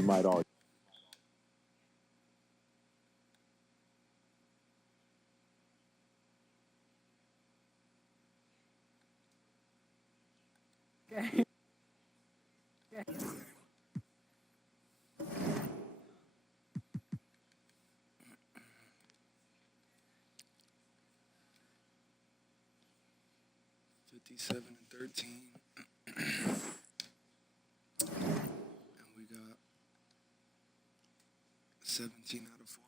we might argue. Okay. Okay. $57 and 13. And we got 17 out of 40.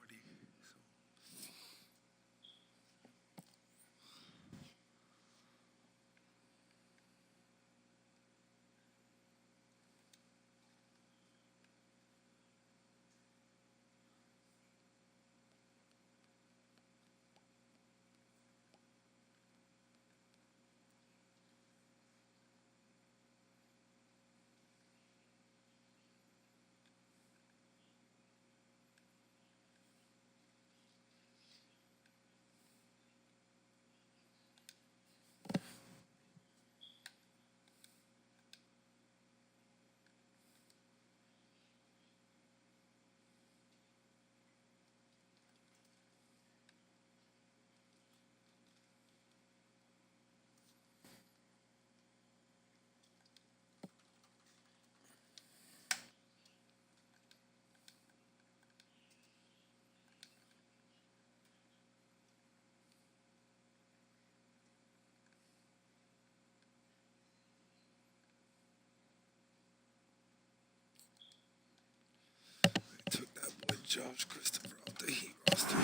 Took that boy Josh Christopher off the Heat roster.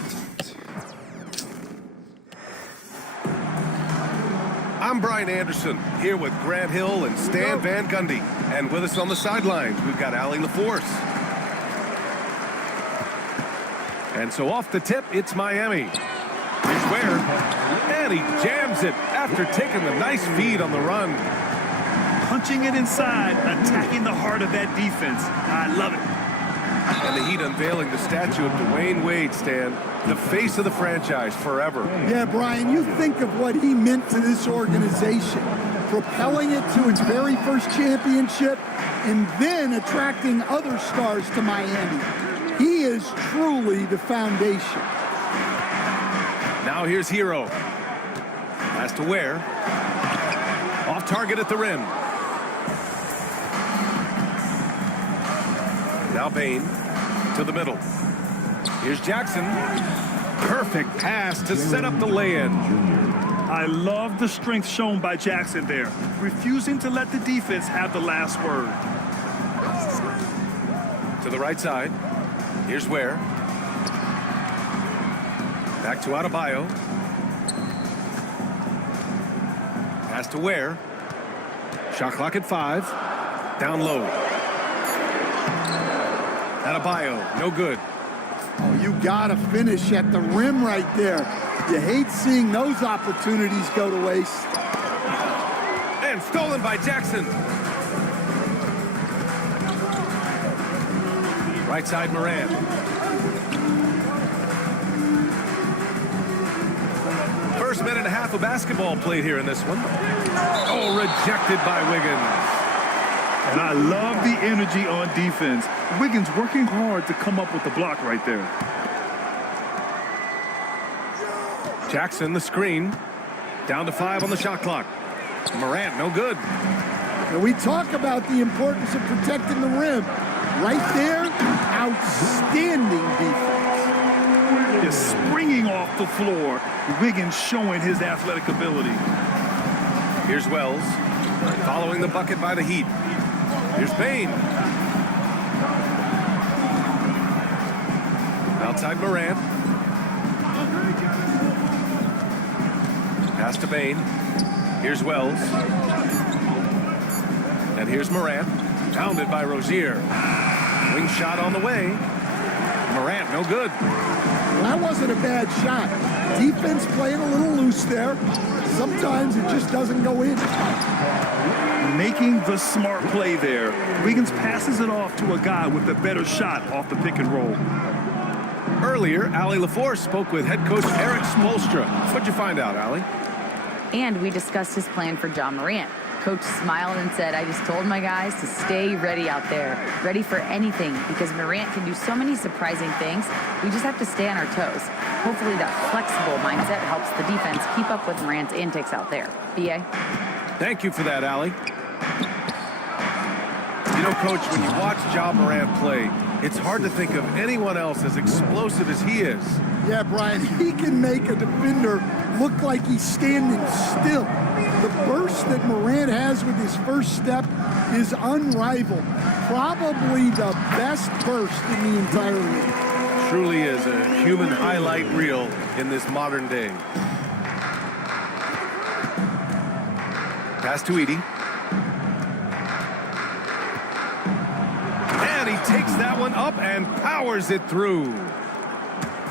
I'm Brian Anderson, here with Grant Hill and Stan Van Gundy. And with us on the sidelines, we've got Allie LaForce. And so off the tip, it's Miami. Here's Ware. And he jams it after taking the nice feed on the run. Punching it inside, attacking the heart of that defense. I love it. And the Heat unveiling the statue of Dwayne Wade, Stan, the face of the franchise forever. Yeah, Brian, you think of what he meant to this organization, propelling it to its very first championship and then attracting other stars to Miami. He is truly the foundation. Now here's Hero. Pass to Ware. Off target at the rim. Now Bain to the middle. Here's Jackson. Perfect pass to set up the lay-in. I love the strength shown by Jackson there, refusing to let the defense have the last word. To the right side. Here's Ware. Back to Adebayo. Pass to Ware. Shot clock at 5. Down low. Adebayo, no good. Oh, you gotta finish at the rim right there. You hate seeing those opportunities go to waste. And stolen by Jackson. Right side, Moran. First minute and a half of basketball played here in this one. Oh, rejected by Wiggins. And I love the energy on defense. Wiggins working hard to come up with the block right there. Jackson, the screen. Down to 5 on the shot clock. Morant, no good. And we talk about the importance of protecting the rim. Right there, outstanding defense. Just springing off the floor. Wiggins showing his athletic ability. Here's Wells. Following the bucket by the Heat. Here's Bain. Outside Morant. Pass to Bain. Here's Wells. And here's Morant. Pounded by Rozier. Wing shot on the way. Morant, no good. Well, that wasn't a bad shot. Defense playing a little loose there. Sometimes it just doesn't go in. Making the smart play there. Wiggins passes it off to a guy with a better shot off the pick and roll. Earlier, Allie LaForce spoke with head coach Eric Spoelstra. What'd you find out, Allie? And we discussed his plan for John Morant. Coach smiled and said, I just told my guys to stay ready out there, ready for anything, because Morant can do so many surprising things. We just have to stay on our toes. Hopefully that flexible mindset helps the defense keep up with Morant's antics out there. B.A.? Thank you for that, Allie. You know, Coach, when you watch Ja Morant play, it's hard to think of anyone else as explosive as he is. Yeah, Brian, he can make a defender look like he's standing still. The burst that Morant has with his first step is unrivaled. Probably the best burst in the entire league. Truly is a human highlight reel in this modern day. Pass to Edie. And he takes that one up and powers it through.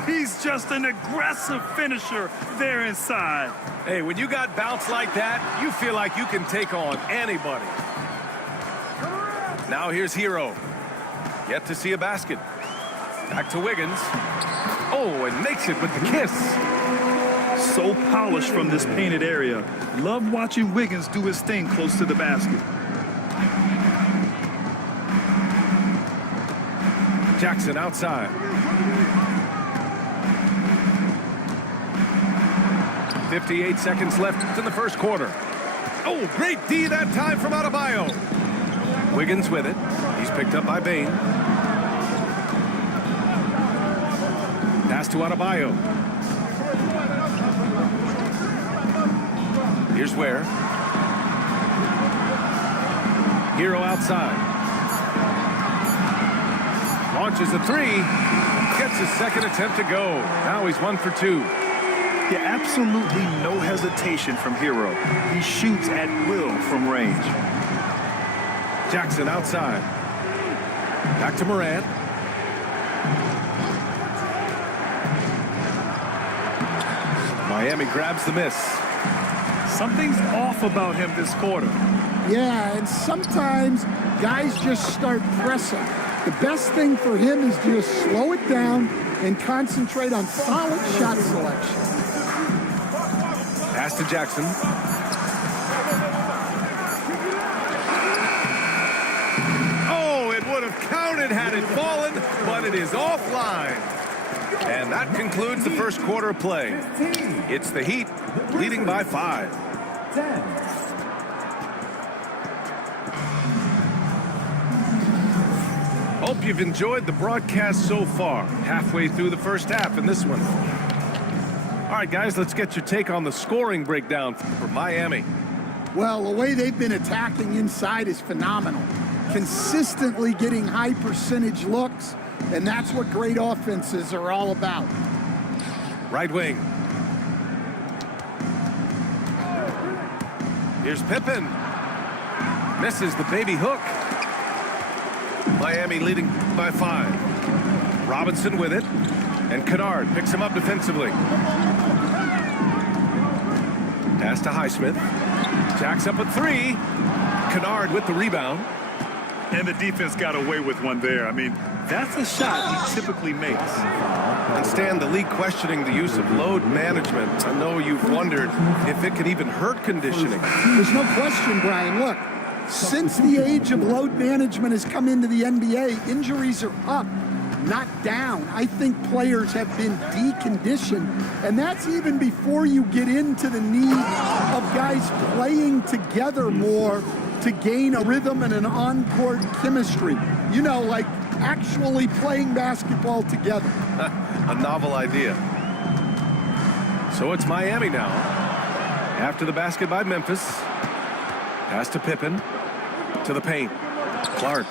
He's just an aggressive finisher there inside. Hey, when you got bounce like that, you feel like you can take on anybody. Now here's Hero. Yet to see a basket. Back to Wiggins. Oh, and makes it with the kiss. So polished from this painted area. Love watching Wiggins do his thing close to the basket. Jackson outside. 58 seconds left in the first quarter. Oh, great D that time from Adebayo. Wiggins with it. He's picked up by Bain. Pass to Adebayo. Here's Ware. Hero outside. Launches a three. Gets his second attempt to go. Now he's 1 for 2. Yeah, absolutely no hesitation from Hero. He shoots at will from range. Jackson outside. Back to Morant. Miami grabs the miss. Something's off about him this quarter. Yeah, and sometimes guys just start pressing. The best thing for him is to just slow it down and concentrate on solid shot selection. Pass to Jackson. Oh, it would have counted had it fallen, but it is offline. And that concludes the first quarter of play. It's the Heat leading by 5. Hope you've enjoyed the broadcast so far. Halfway through the first half in this one. All right, guys, let's get your take on the scoring breakdown for Miami. Well, the way they've been attacking inside is phenomenal. Consistently getting high percentage looks, and that's what great offenses are all about. Right wing. Here's Pippen. Misses the baby hook. Miami leading by 5. Robinson with it. And Kennard picks him up defensively. Pass to Highsmith. Jacks up a 3. Kennard with the rebound. And the defense got away with one there. I mean, that's a shot he typically makes. And Stan, the league questioning the use of load management. I know you've wondered if it could even hurt conditioning. There's no question, Brian. Look, since the age of load management has come into the NBA, injuries are up, not down. I think players have been deconditioned, and that's even before you get into the need of guys playing together more to gain a rhythm and an on-court chemistry. You know, like actually playing basketball together. A novel idea. So it's Miami now. After the basket by Memphis. Pass to Pippen. To the paint. Clark.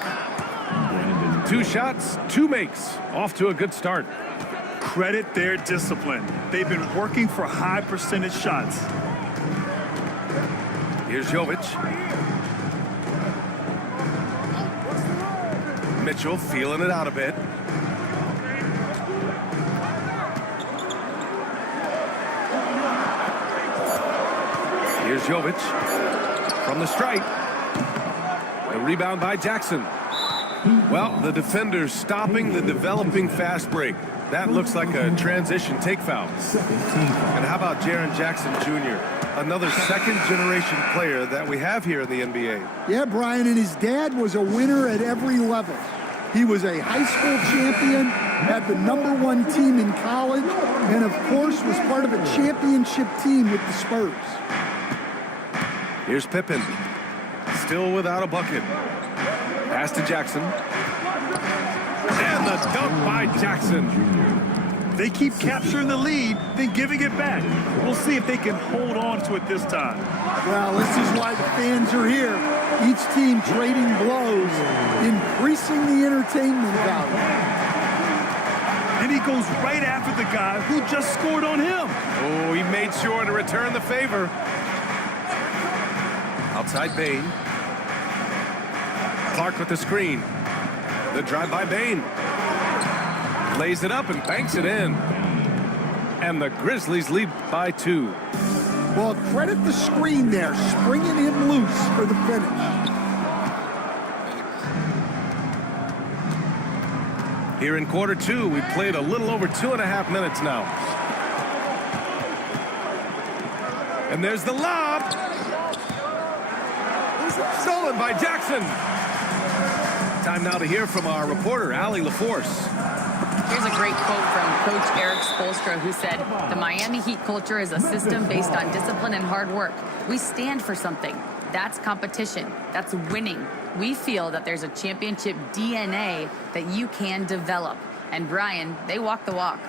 2 shots, 2 makes. Off to a good start. Credit their discipline. They've been working for high percentage shots. Here's Jovic. Mitchell feeling it out a bit. Here's Jovic from the stripe. The rebound by Jackson. Well, the defender's stopping the developing fast break. That looks like a transition take foul. And how about Jaren Jackson Jr.? Another second-generation player that we have here in the NBA. Yeah, Brian, and his dad was a winner at every level. He was a high school champion, had the #1 team in college, and of course was part of a championship team with the Spurs. Here's Pippen, still without a bucket. Pass to Jackson. And the dunk by Jackson. They keep capturing the lead, then giving it back. We'll see if they can hold on to it this time. Well, this is why the fans are here. Each team trading blows, increasing the entertainment value. And he goes right after the guy who just scored on him. Oh, he made sure to return the favor. Outside Bain. Clark with the screen. The drive by Bain. Lays it up and banks it in. And the Grizzlies lead by 2. Well, credit the screen there, springing him loose for the finish. Here in quarter 2, we've played a little over 2.5 minutes now. And there's the lob. Stolen by Jackson. Time now to hear from our reporter, Allie LaForce. Here's a great quote from Coach Eric Spoelstra, who said, "The Miami Heat culture is a system based on discipline and hard work. We stand for something. That's competition. That's winning. We feel that there's a championship DNA that you can develop." And Brian, they walk the walk.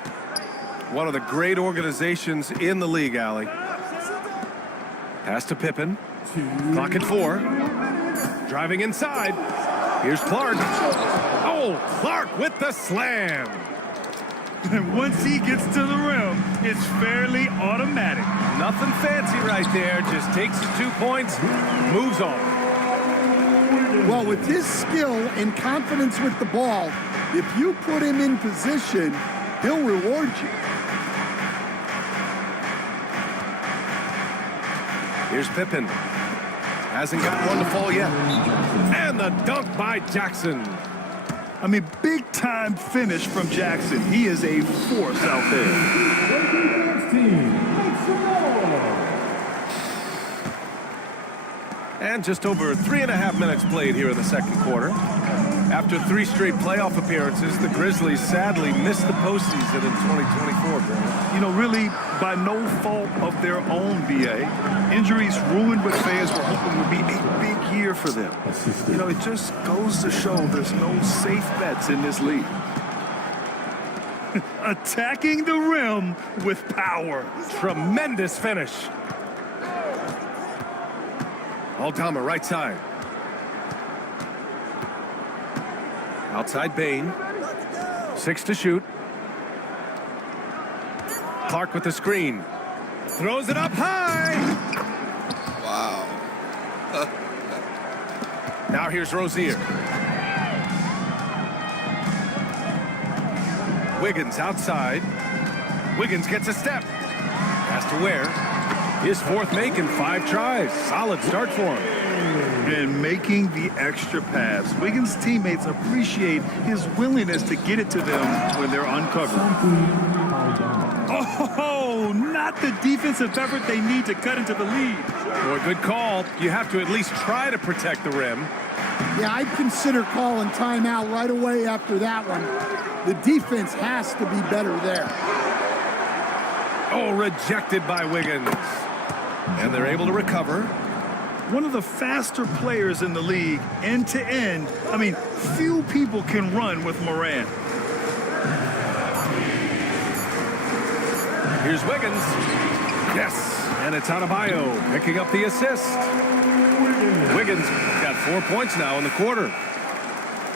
One of the great organizations in the league, Allie. Pass to Pippen. Clock at 4. Driving inside. Here's Clark. Oh, Clark with the slam. And once he gets to the rim, it's fairly automatic. Nothing fancy right there. Just takes his 2 points, moves on. Well, with his skill and confidence with the ball, if you put him in position, he'll reward you. Here's Pippen. Hasn't got one to fall yet. And the dunk by Jackson. I mean, big-time finish from Jackson. He is a force out there. And just over 3.5 minutes played here in the second quarter. After 3 straight playoff appearances, the Grizzlies sadly missed the postseason in 2024, Grant. You know, really by no fault of their own, BA. Injuries ruined what fans were hoping would be a big year for them. You know, it just goes to show there's no safe bets in this league. Attacking the rim with power. Tremendous finish. Aldama, right side. Outside Bain. 6 to shoot. Clark with the screen. Throws it up high. Wow. Now here's Rozier. Wiggins outside. Wiggins gets a step. Pass to Ware. His 4th make in 5 tries. Solid start for him. And making the extra pass. Wiggins' teammates appreciate his willingness to get it to them when they're uncovered. Oh, not the defensive effort they need to cut into the lead. Boy, good call. You have to at least try to protect the rim. Yeah, I'd consider calling timeout right away after that one. The defense has to be better there. Oh, rejected by Wiggins. And they're able to recover. One of the faster players in the league, end to end. I mean, few people can run with Morant. Here's Wiggins. Yes, and it's Adebayo picking up the assist. Wiggins got 4 points now in the quarter.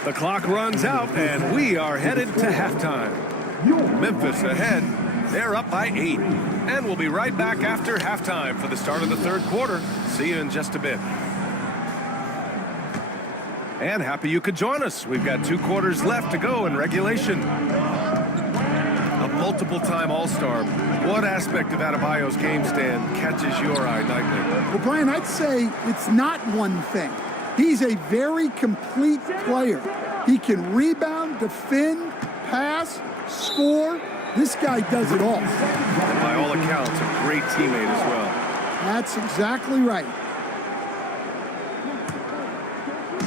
The clock runs out, and we are headed to halftime. Memphis ahead. They're up by 8. And we'll be right back after halftime for the start of the third quarter. See you in just a bit. And happy you could join us. We've got 2 quarters left to go in regulation. A multiple-time All-Star. What aspect of Adebayo's game stand catches your eye nightly? Well, Brian, I'd say it's not one thing. He's a very complete player. He can rebound, defend, pass, score. This guy does it all. And by all accounts, a great teammate as well. That's exactly right.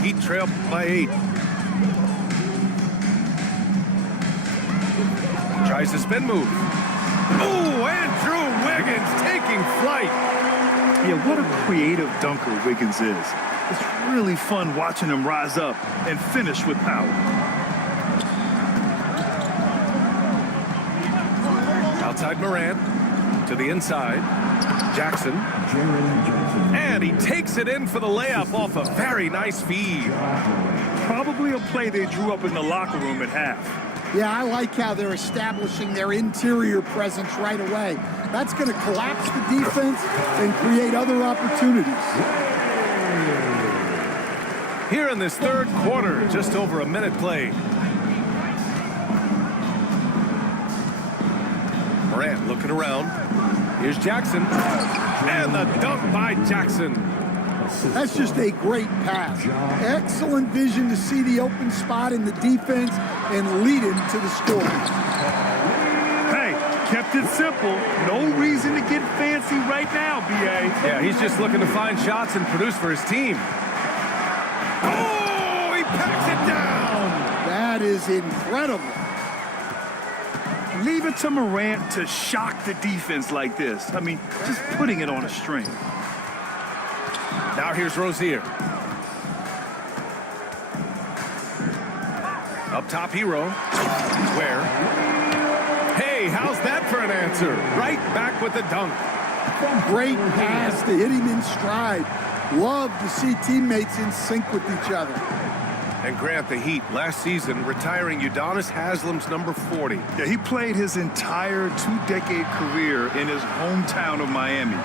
Heat trail by 8. Tries the spin move. Oh, Andrew Wiggins taking flight. Yeah, what a creative dunker Wiggins is. It's really fun watching him rise up and finish with power. Outside Morant. To the inside. Jackson. And he takes it in for the layup off a very nice feed. Probably a play they drew up in the locker room at half. Yeah, I like how they're establishing their interior presence right away. That's going to collapse the defense and create other opportunities. Here in this third quarter, just over a minute played. Morant looking around. Here's Jackson. And the dunk by Jackson. That's just a great pass. Excellent vision to see the open spot in the defense and lead him to the score. Hey, kept it simple. No reason to get fancy right now, B.A. Yeah, he's just looking to find shots and produce for his team. Oh, he packs it down. That is incredible. Leave it to Morant to shock the defense like this. I mean, just putting it on a string. Now here's Rozier. Up top, Hero. Where? Hey, how's that for an answer? Right back with the dunk. Great pass to hit him in stride. Love to see teammates in sync with each other. And Grant, the Heat, last season, retiring Udonis Haslam's number 40. Yeah, he played his entire two-decade career in his hometown of Miami.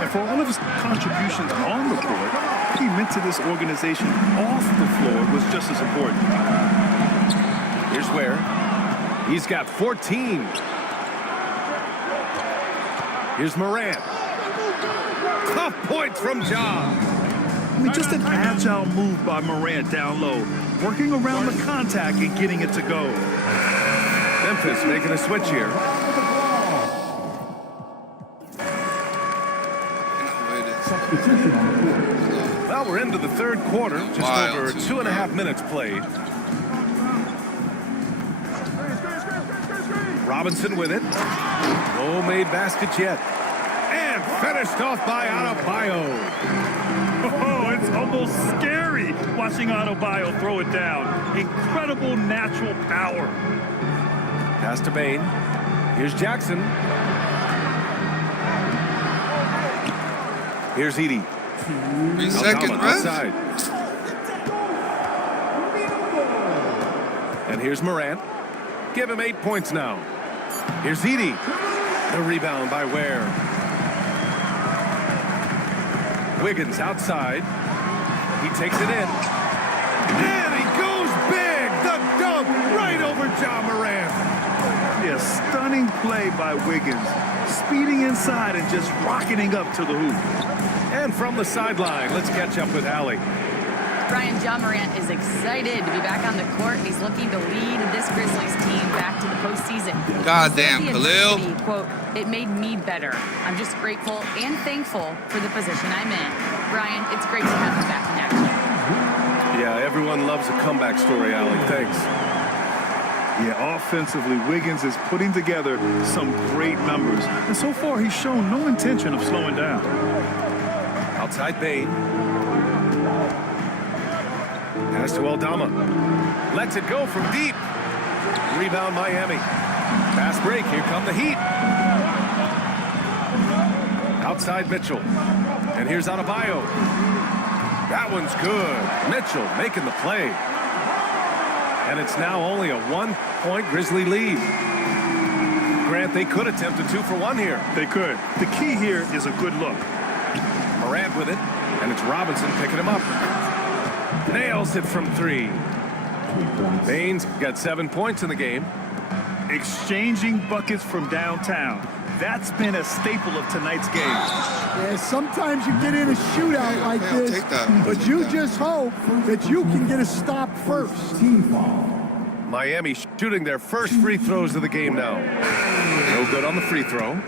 And for all of his contributions on the court, what he meant to this organization off the floor was just as important. Here's where. He's got 14. Here's Morant. Tough points from Ja. I mean, just an agile move by Morant down low, working around the contact and getting it to go. Memphis making a switch here. Well, we're into the third quarter, just over 2.5 minutes played. Robinson with it. No made baskets yet. And finished off by Adebayo. Oh, it's almost scary watching Adebayo throw it down. Incredible natural power. Pass to Bain. Here's Jackson. Here's Edie. 3 seconds, outside. And here's Morant. Give him 8 points now. Here's Edie. The rebound by Ware. Wiggins outside. He takes it in. And he goes big. The dunk right over Ja Morant. Yeah, stunning play by Wiggins. Speeding inside and just rocketing up to the hoop. And from the sideline, let's catch up with Allie. Brian, Ja Morant is excited to be back on the court, and he's looking to lead this Grizzlies team back to the postseason. Goddamn, Khalil. Quote, it made me better. I'm just grateful and thankful for the position I'm in. Brian, it's great to have you back in action. Yeah, everyone loves a comeback story, Allie. Thanks. Yeah, offensively, Wiggins is putting together some great numbers. And so far, he's shown no intention of slowing down. Outside Bain. Pass to Aldama. Lets it go from deep. Rebound Miami. Fast break. Here come the Heat. Outside Mitchell. And here's Adebayo. That one's good. Mitchell making the play. And it's now only a 1-point Grizzly lead. Grant, they could attempt a 2-for-1 here. They could. The key here is a good look. Morant with it. And it's Robinson picking him up. Nails it from 3. Baines got 7 points in the game. Exchanging buckets from downtown. That's been a staple of tonight's game. Yeah, sometimes you get in a shootout like this, but you just hope that you can get a stop first. Miami shooting their first free throws of the game now. No good on the free throw.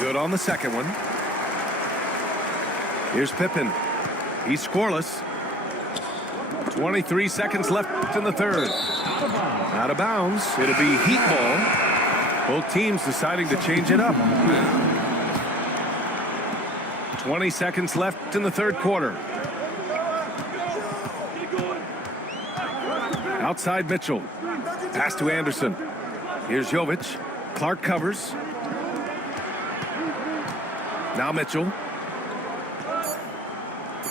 Good on the second one. Here's Pippen. He's scoreless. 23 seconds left in the third. Out of bounds. It'll be heat ball. Both teams deciding to change it up. 20 seconds left in the third quarter. Outside Mitchell. Pass to Anderson. Here's Jovic. Clark covers. Now Mitchell.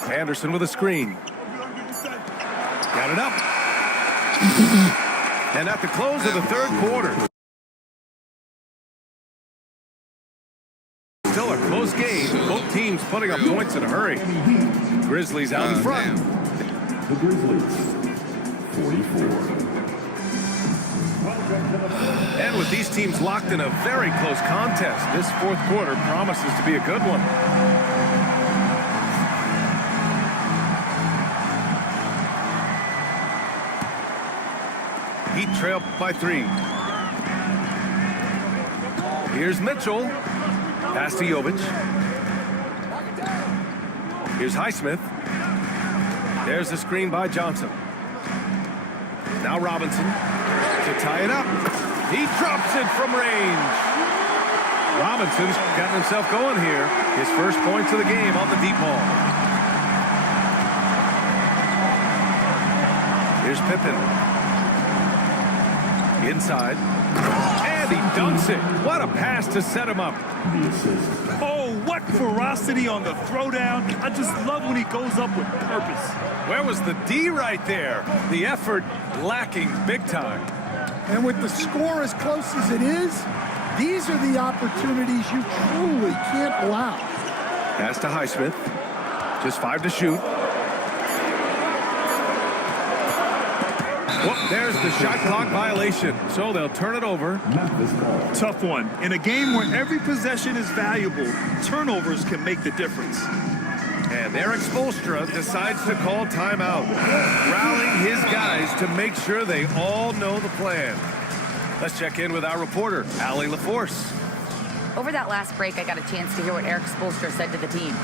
Anderson with a screen. Got it up. And at the close of the third quarter. Still a close game. Both teams putting up points in a hurry. Grizzlies out in front. The Grizzlies, 44. And with these teams locked in a very close contest, this fourth quarter promises to be a good one. Heat trail by 3. Here's Mitchell. Pass to Jovic. Here's Highsmith. There's the screen by Johnson. Now Robinson to tie it up. He drops it from range. Robinson's gotten himself going here. His first points of the game on the deep ball. Here's Pippen. Inside. And he dunks it. What a pass to set him up. Oh, what ferocity on the throwdown. I just love when he goes up with purpose. Where was the D right there? The effort lacking big time. And with the score as close as it is, these are the opportunities you truly can't allow. Pass to Highsmith. Just 5 to shoot. Whoop, there's the shot clock violation. So they'll turn it over. Tough one. In a game where every possession is valuable, turnovers can make the difference. And Eric Spoelstra decides to call timeout, rallying his guys to make sure they all know the plan. Let's check in with our reporter, Allie LaForce. Over that last break, I got a chance to hear what Eric Spoelstra said to the team.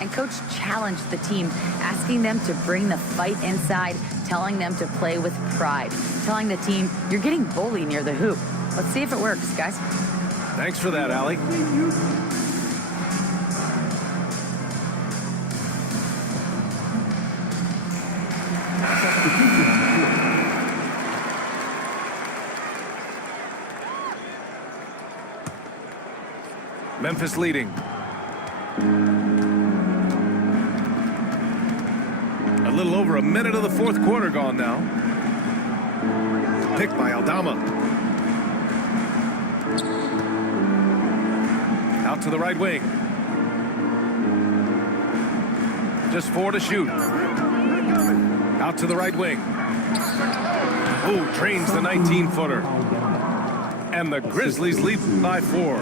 And Coach challenged the team, asking them to bring the fight inside, telling them to play with pride, telling the team, you're getting bullied near the hoop. Let's see if it works, guys. Thanks for that, Allie. Memphis leading. A little over a minute of the fourth quarter gone now. Picked by Aldama. Out to the right wing. Just 4 to shoot. Out to the right wing. Oh, trains the 19-footer. And the Grizzlies lead by 4.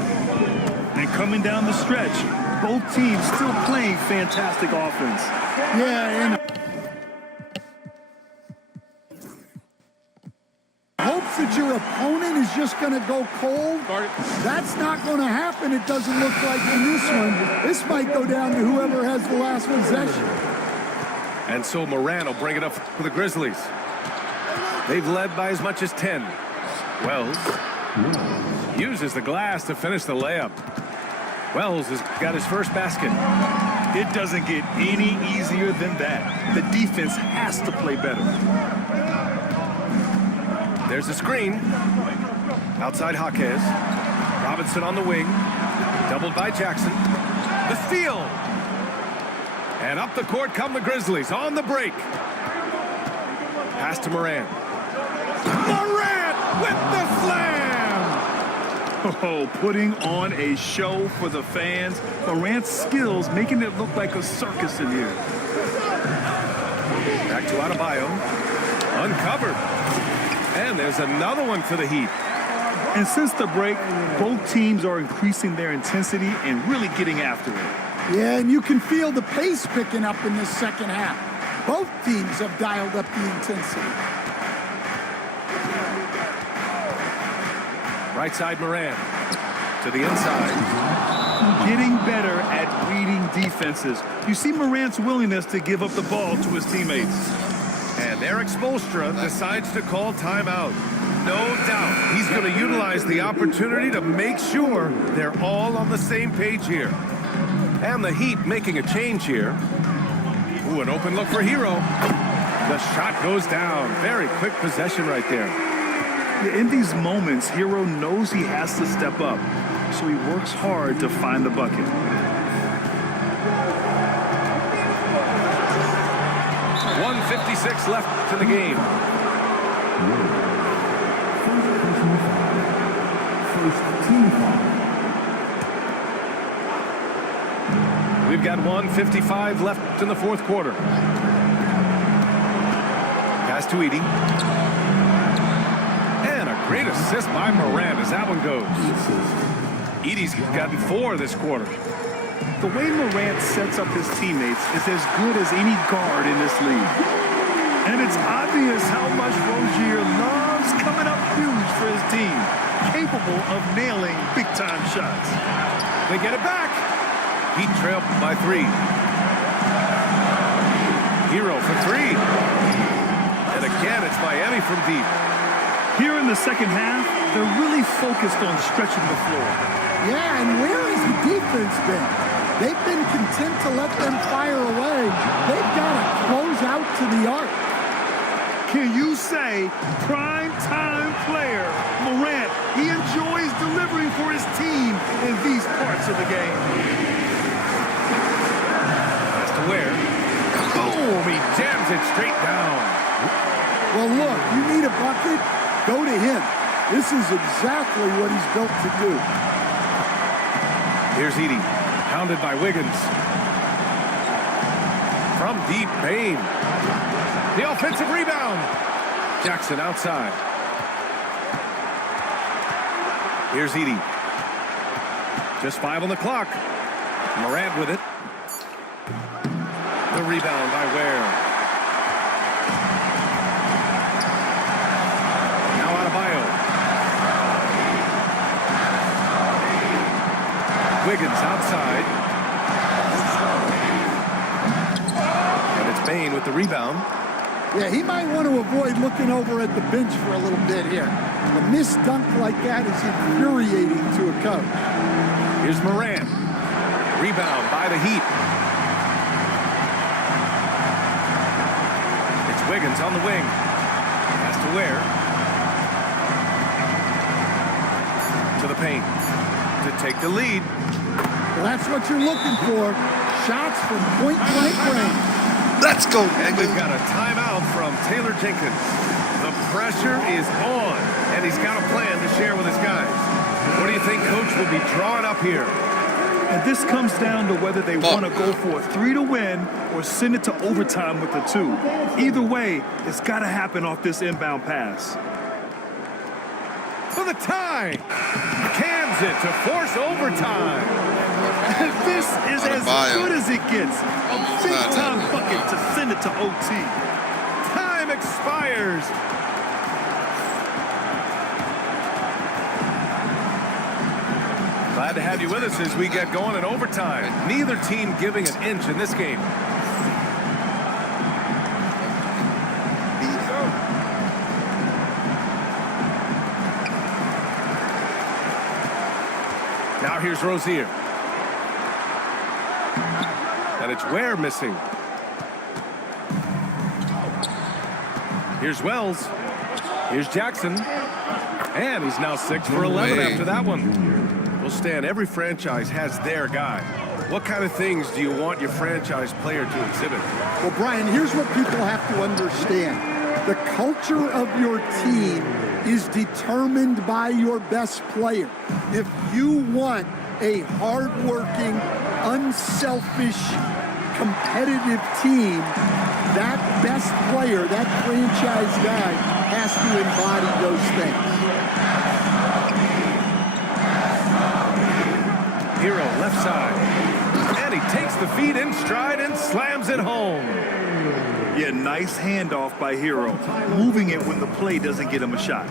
And coming down the stretch, both teams still playing fantastic offense. Yeah, and hopes that your opponent is just going to go cold. That's not going to happen, it doesn't look like in this one. This might go down to whoever has the last possession. And so Moran will bring it up for the Grizzlies. They've led by as much as 10. Wells uses the glass to finish the layup. Wells has got his first basket. It doesn't get any easier than that. The defense has to play better. There's a screen. Outside Jaquez. Robinson on the wing. Doubled by Jackson. The steal. And up the court come the Grizzlies on the break. Pass to Moran. Moran with the slam! Oh, putting on a show for the fans. Morant's skills making it look like a circus in here. Back to Adebayo. Uncovered. And there's another one for the Heat. And since the break, both teams are increasing their intensity and really getting after it. Yeah, and you can feel the pace picking up in this second half. Both teams have dialed up the intensity. Right side Moran. To the inside. Getting better at reading defenses. You see Morant's willingness to give up the ball to his teammates. And Eric Spoelstra decides to call timeout. No doubt he's going to utilize the opportunity to make sure they're all on the same page here. And the Heat making a change here. Ooh, an open look for Hero. The shot goes down. Very quick possession right there. Yeah, in these moments, Hero knows he has to step up, so he works hard to find the bucket. .156 left in the game. First team foul. We've got 1:55 left in the fourth quarter. Pass to Edey. And a great assist by Morant as that one goes. Edey's gotten 4 this quarter. The way Morant sets up his teammates is as good as any guard in this league. And it's obvious how much Rozier loves coming up huge for his team, capable of nailing big-time shots. They get it back. Heat trail by 3. Hero for 3. And again, it's Miami from deep. Here in the second half, they're really focused on stretching the floor. Yeah, and where has the defense been? They've been content to let them fire away. They've got to close out to the arc. Can you say prime-time player Morant? He enjoys delivering for his team in these parts of the game. That's to Ware. Boom! He jams it straight down. Well, look, you need a bucket, go to him. This is exactly what he's built to do. Here's Edey, pounded by Wiggins. From deep, Payne. The offensive rebound. Jackson outside. Here's Edey. Just 5 on the clock. Morant with it. The rebound by Ware. Now Adebayo. Wiggins outside. And it's Payne with the rebound. Yeah, he might want to avoid looking over at the bench for a little bit here. A missed dunk like that is infuriating to a coach. Here's Morant. Rebound by the Heat. It's Wiggins on the wing. Pass to Ware. To the paint. To take the lead. Well, that's what you're looking for. Shots from point-blank range. Let's go, And we've nigga. got a timeout from Taylor Jenkins. The pressure is on, and he's got a plan to share with his guys. What do you think Coach will be drawing up here? And this comes down to whether they want to go for a 3 to win or send it to overtime with a 2. Either way, it's got to happen off this inbound pass. For the tie! Cans it to force overtime. This is as good as it gets. A big-time bucket to send it to OT. Time expires. Glad to have you with us as we get going in overtime. Neither team giving an inch in this game. Now here's Rozier. And it's Ware missing. Here's Wells. Here's Jackson. And he's now 6 for 11 after that one. Well, Stan, every franchise has their guy. What kind of things do you want your franchise player to exhibit? Well, Brian, here's what people have to understand. The culture of your team is determined by your best player. If you want a hardworking, unselfish, competitive team, that best player, that franchise guy, has to embody those things. Hero left side. And he takes the feed in stride and slams it home. Yeah, nice handoff by Hero, moving it when the play doesn't get him a shot.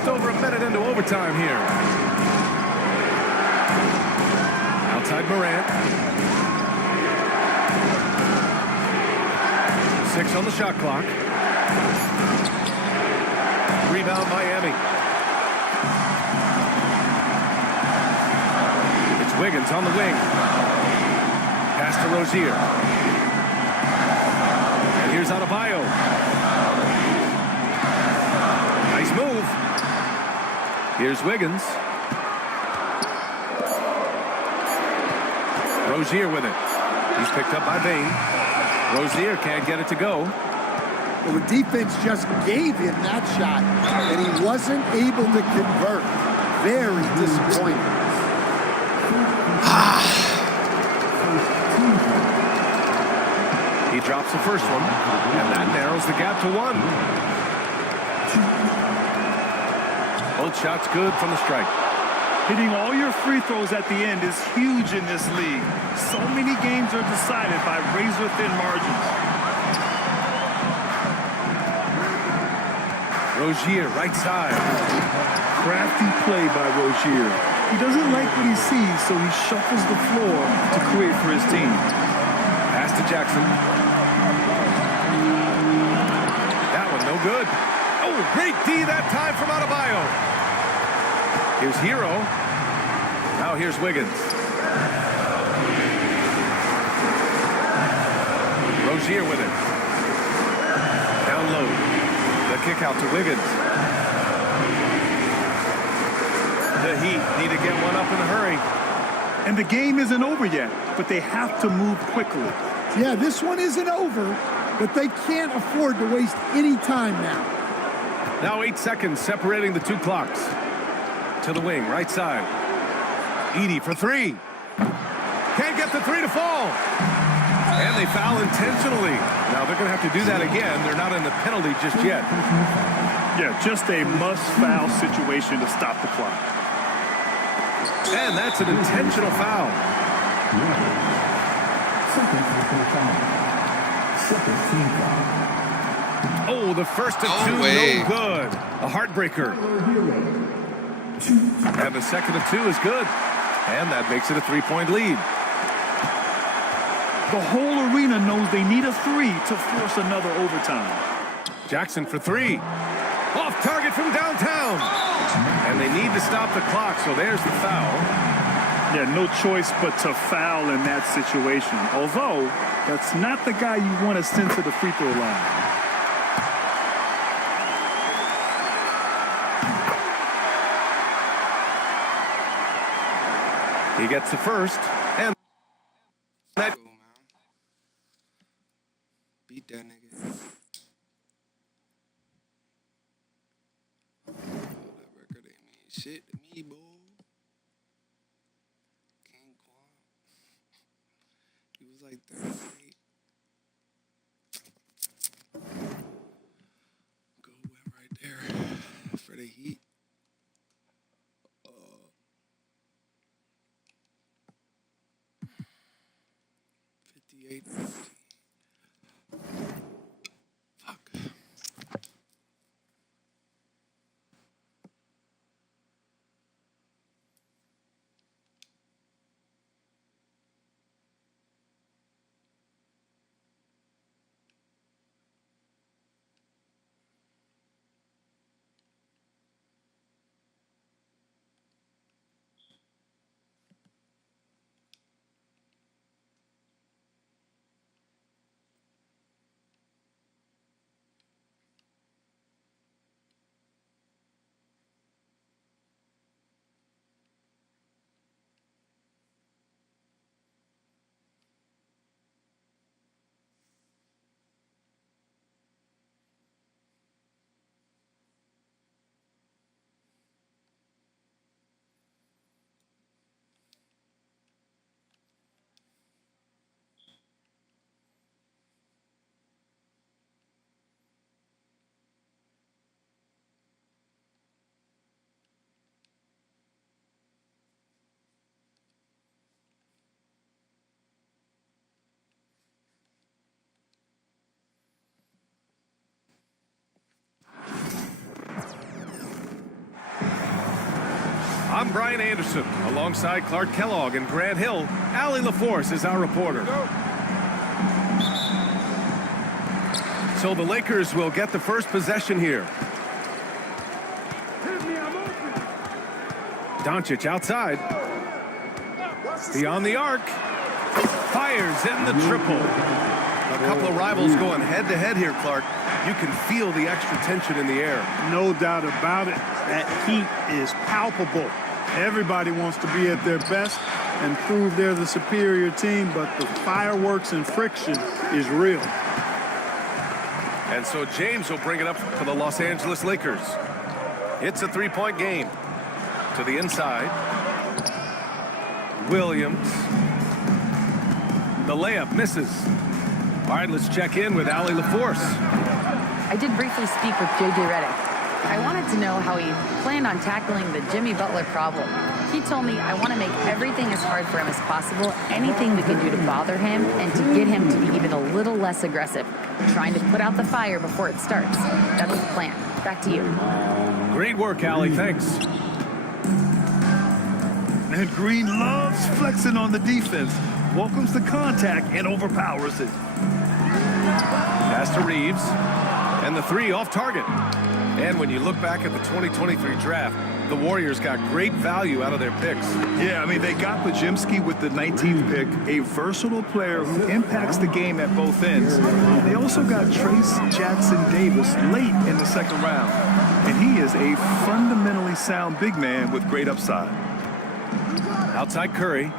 just over a minute into overtime here. Outside Morant. 6 on the shot clock. Rebound Miami. It's Wiggins on the wing. Pass to Rozier. And here's Adebayo. Nice move. Here's Wiggins. Rozier with it. He's picked up by Bain. Rozier can't get it to go. Well, the defense just gave him that shot, and he wasn't able to convert. Very disappointing. He drops the first one, and that narrows the gap to 1. Both shots good from the strike. Hitting all your free throws at the end is huge in this league. So many games are decided by razor-thin margins. Rozier, right side. Crafty play by Rozier. He doesn't like what he sees, so he shuffles the floor to create for his team. Pass to Jackson. That one no good. Oh, great D that time from Adebayo. Here's Hero. Now here's Wiggins. Rozier with it. Down low. The kick out to Wiggins. The Heat need to get one up in a hurry. And the game isn't over yet, but they have to move quickly. Yeah, this one isn't over, but they can't afford to waste any time now. Now 8 seconds separating the 2 clocks. To the wing, right side. Edey for 3. Can't get the 3 to fall. And they foul intentionally. Now they're going to have to do that again. They're not in the penalty just yet. Yeah, just a must-foul situation to stop the clock. And that's an intentional foul. Oh, the first of 2, no good. A heartbreaker. And the second of 2 is good. And that makes it a 3-point lead. The whole arena knows they need a 3 to force another overtime. Jackson for 3. Off target from downtown. And they need to stop the clock, so there's the foul. Yeah, no choice but to foul in that situation. Although, that's not the guy you want to send to the free throw line. He gets the first, and that Beat that nigga. That record ain't mean shit to me, boy. King Kwan. He was like 38. Go win right there for the Heat. 58. Fuck. I'm Brian Anderson. Alongside Clark Kellogg and Grant Hill, Allie LaForce is our reporter. So the Lakers will get the first possession here. Doncic outside. Beyond the arc. Fires in the triple. A couple of rivals going head-to-head here, Clark. You can feel the extra tension in the air. No doubt about it. That heat is palpable. Everybody wants to be at their best and prove they're the superior team, but the fireworks and friction is real. And so James will bring it up for the Los Angeles Lakers. It's a three-point game. To the inside. Williams. The layup misses. All right, let's check in with Allie LaForce. I did briefly speak with J.J. Redick. I wanted to know how he planned on tackling the Jimmy Butler problem. He told me I want to make everything as hard for him as possible, anything we can do to bother him, and to get him to be even a little less aggressive, trying to put out the fire before it starts. That's the plan. Back to you. Great work, Allie. Thanks. And Green loves flexing on the defense. Welcomes the contact and overpowers it. Pass to Reeves. And the three off target. And when you look back at the 2023 draft, the Warriors got great value out of their picks. Yeah, I mean, they got Podziemski with the 19th pick, a versatile player who impacts the game at both ends. They also got Trace Jackson-Davis late in the second round. And he is a fundamentally sound big man with great upside. Outside Curry.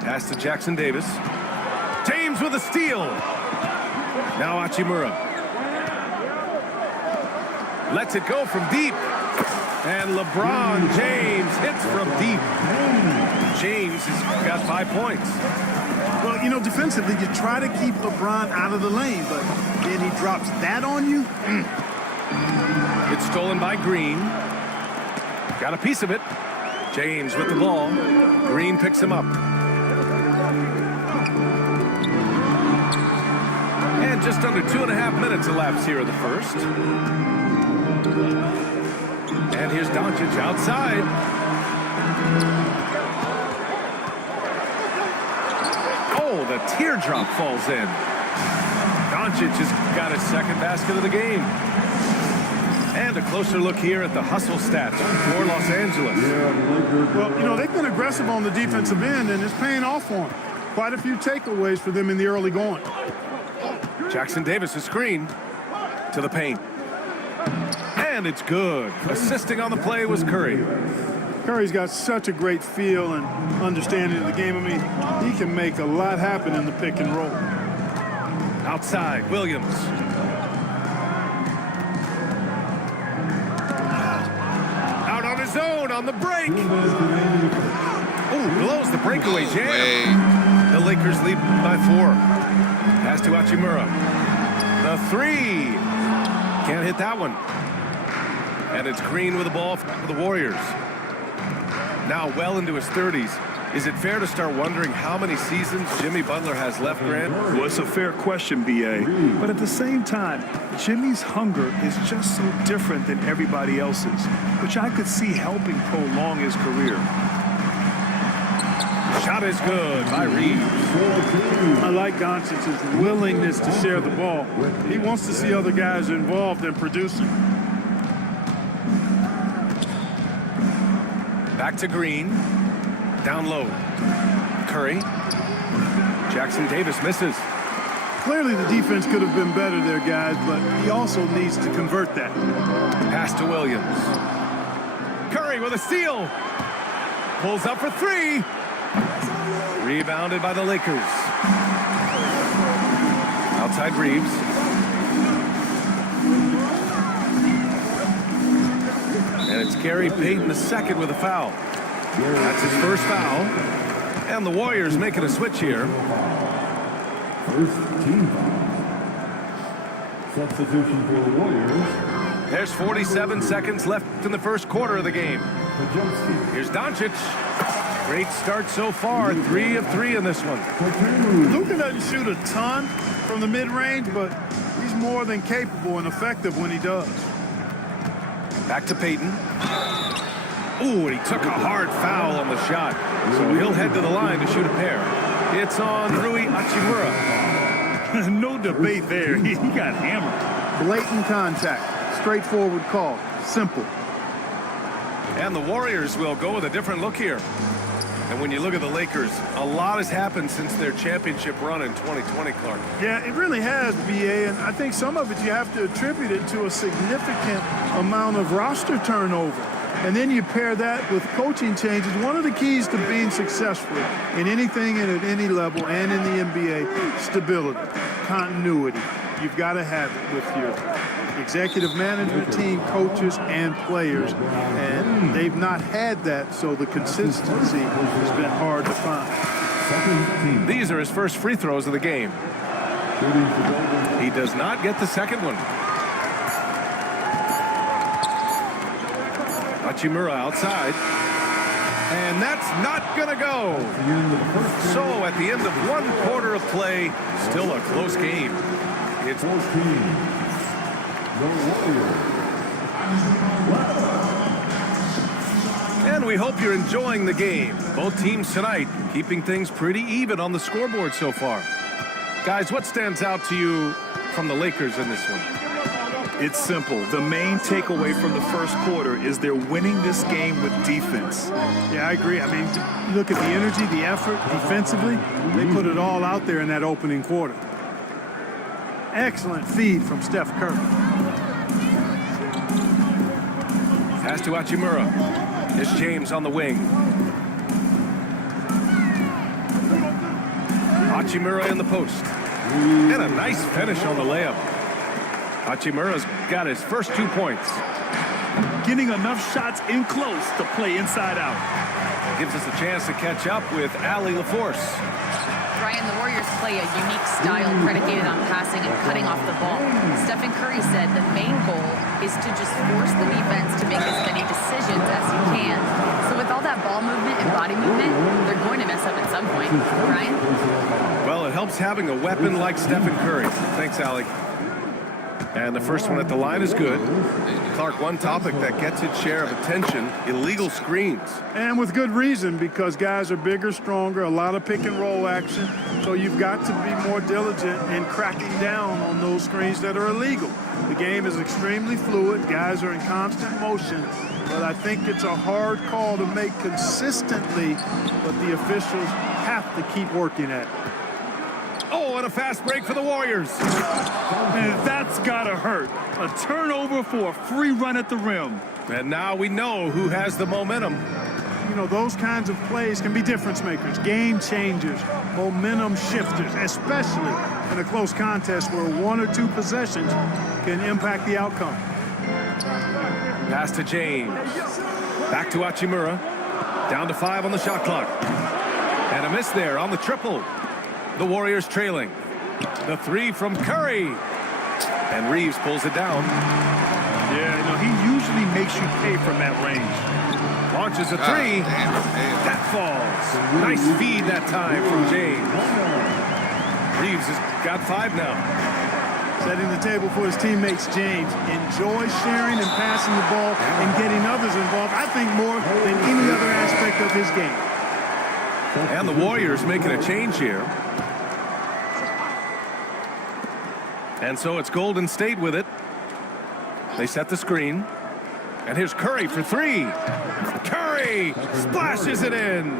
Pass to Jackson-Davis. James with a steal. Now Hachimura. Lets it go from deep. And LeBron James hits from deep. James has got 5 points. Well, you know, defensively, you try to keep LeBron out of the lane, but then he drops that on you. It's stolen by Green. Got a piece of it. James with the ball. Green picks him up. And just under 2.5 minutes elapsed here in the first. And here's Doncic outside. Oh, the teardrop falls in. Doncic has got his second basket of the game. And a closer look here at the hustle stats for Los Angeles. Well, you know, they've been aggressive on the defensive end, and it's paying off for them. Quite a few takeaways for them in the early going. Jackson-Davis, a screen to the paint. And it's good. Assisting on the play was Curry. Curry's got such a great feel and understanding of the game. I mean, he can make a lot happen in the pick and roll. Outside, Williams. Out on his own on the break. Oh, blows the breakaway jam. The Lakers lead by 4. Pass to Hachimura. The three. Can't hit that one. And it's Green with the ball for the Warriors. Now well into his 30s. Is it fair to start wondering how many seasons Jimmy Butler has left, Grant? Well, it's a fair question, B.A. But at the same time, Jimmy's hunger is just so different than everybody else's, which I could see helping prolong his career. Shot is good by Reeves. I like Doncic's willingness to share the ball. He wants to see other guys involved in producing. Back to Green. Down low. Curry. Jackson-Davis misses. Clearly the defense could have been better there, guys, but he also needs to convert that. Pass to Williams. Curry with a steal. Pulls up for 3. Rebounded by the Lakers. Outside Reeves. And it's Gary Payton II with a foul. That's his first foul. And the Warriors making a switch here. First team foul. Substitution for the Warriors. There's 47 seconds left in the first quarter of the game. Here's Doncic. Great start so far. 3 of 3 in this one. Luka doesn't shoot a ton from the mid-range, but he's more than capable and effective when he does. Back to Peyton. Ooh, and he took a hard foul on the shot. So he'll head to the line to shoot a pair. It's on Rui Hachimura. No debate there. He got hammered. Blatant contact. Straightforward call. Simple. And the Warriors will go with a different look here. And when you look at the Lakers, a lot has happened since their championship run in 2020, Clark. Yeah, it really has, BA, and I think some of it you have to attribute it to a significant amount of roster turnover. And then you pair that with coaching changes. One of the keys to being successful in anything and at any level and in the NBA, stability, continuity. You've got to have it with your executive management team, coaches, and players. And they've not had that, so the consistency has been hard to find. These are his first free throws of the game. He does not get the second one. Hachimura outside. And that's not going to go. So at the end of one quarter of play, still a close game. It's and we hope you're enjoying the game. Both teams tonight keeping things pretty even on the scoreboard so far. Guys, what stands out to you from the Lakers in this one? It's simple. The main takeaway from the first quarter is they're winning this game with defense. Yeah, I agree. I mean, look at the energy, the effort defensively. They put it all out there in that opening quarter. Excellent feed from Steph Curry. Pass to Hachimura. It's James on the wing. Hachimura in the post. And a nice finish on the layup. Hachimura's got his first 2 points. Getting enough shots in close to play inside out. Gives us a chance to catch up with Allie LaForce. Ryan, the Warriors play a unique style predicated on passing and cutting off the ball. Stephen Curry said the main goal is to just force the defense to make as many decisions as you can. So with all that ball movement and body movement, they're going to mess up at some point. Ryan? Well, it helps having a weapon like Stephen Curry. Thanks, Allie. And the first one at the line is good. Clark, one topic that gets its share of attention, illegal screens. And with good reason, because guys are bigger, stronger, a lot of pick and roll action. So you've got to be more diligent in cracking down on those screens that are illegal. The game is extremely fluid. Guys are in constant motion. But I think it's a hard call to make consistently, but the officials have to keep working at it. Oh, and a fast break for the Warriors. And that's gotta hurt. A turnover for a free run at the rim. And now we know who has the momentum. You know, those kinds of plays can be difference makers, game changers, momentum shifters, especially in a close contest where 1 or 2 possessions can impact the outcome. Pass to James. Back to Hachimura. Down to 5 on the shot clock. And a miss there on the triple. The Warriors trailing. The 3 from Curry. And Reeves pulls it down. Yeah, you know, he usually makes you pay from that range. Launches a 3. That falls. Nice feed that time from James. Reeves has got 5 now. Setting the table for his teammates, James. Enjoy sharing and passing the ball and getting others involved, I think, more than any other aspect of his game. And the Warriors making a change here. And so it's Golden State with it. They set the screen. And here's Curry for 3. Curry splashes it in.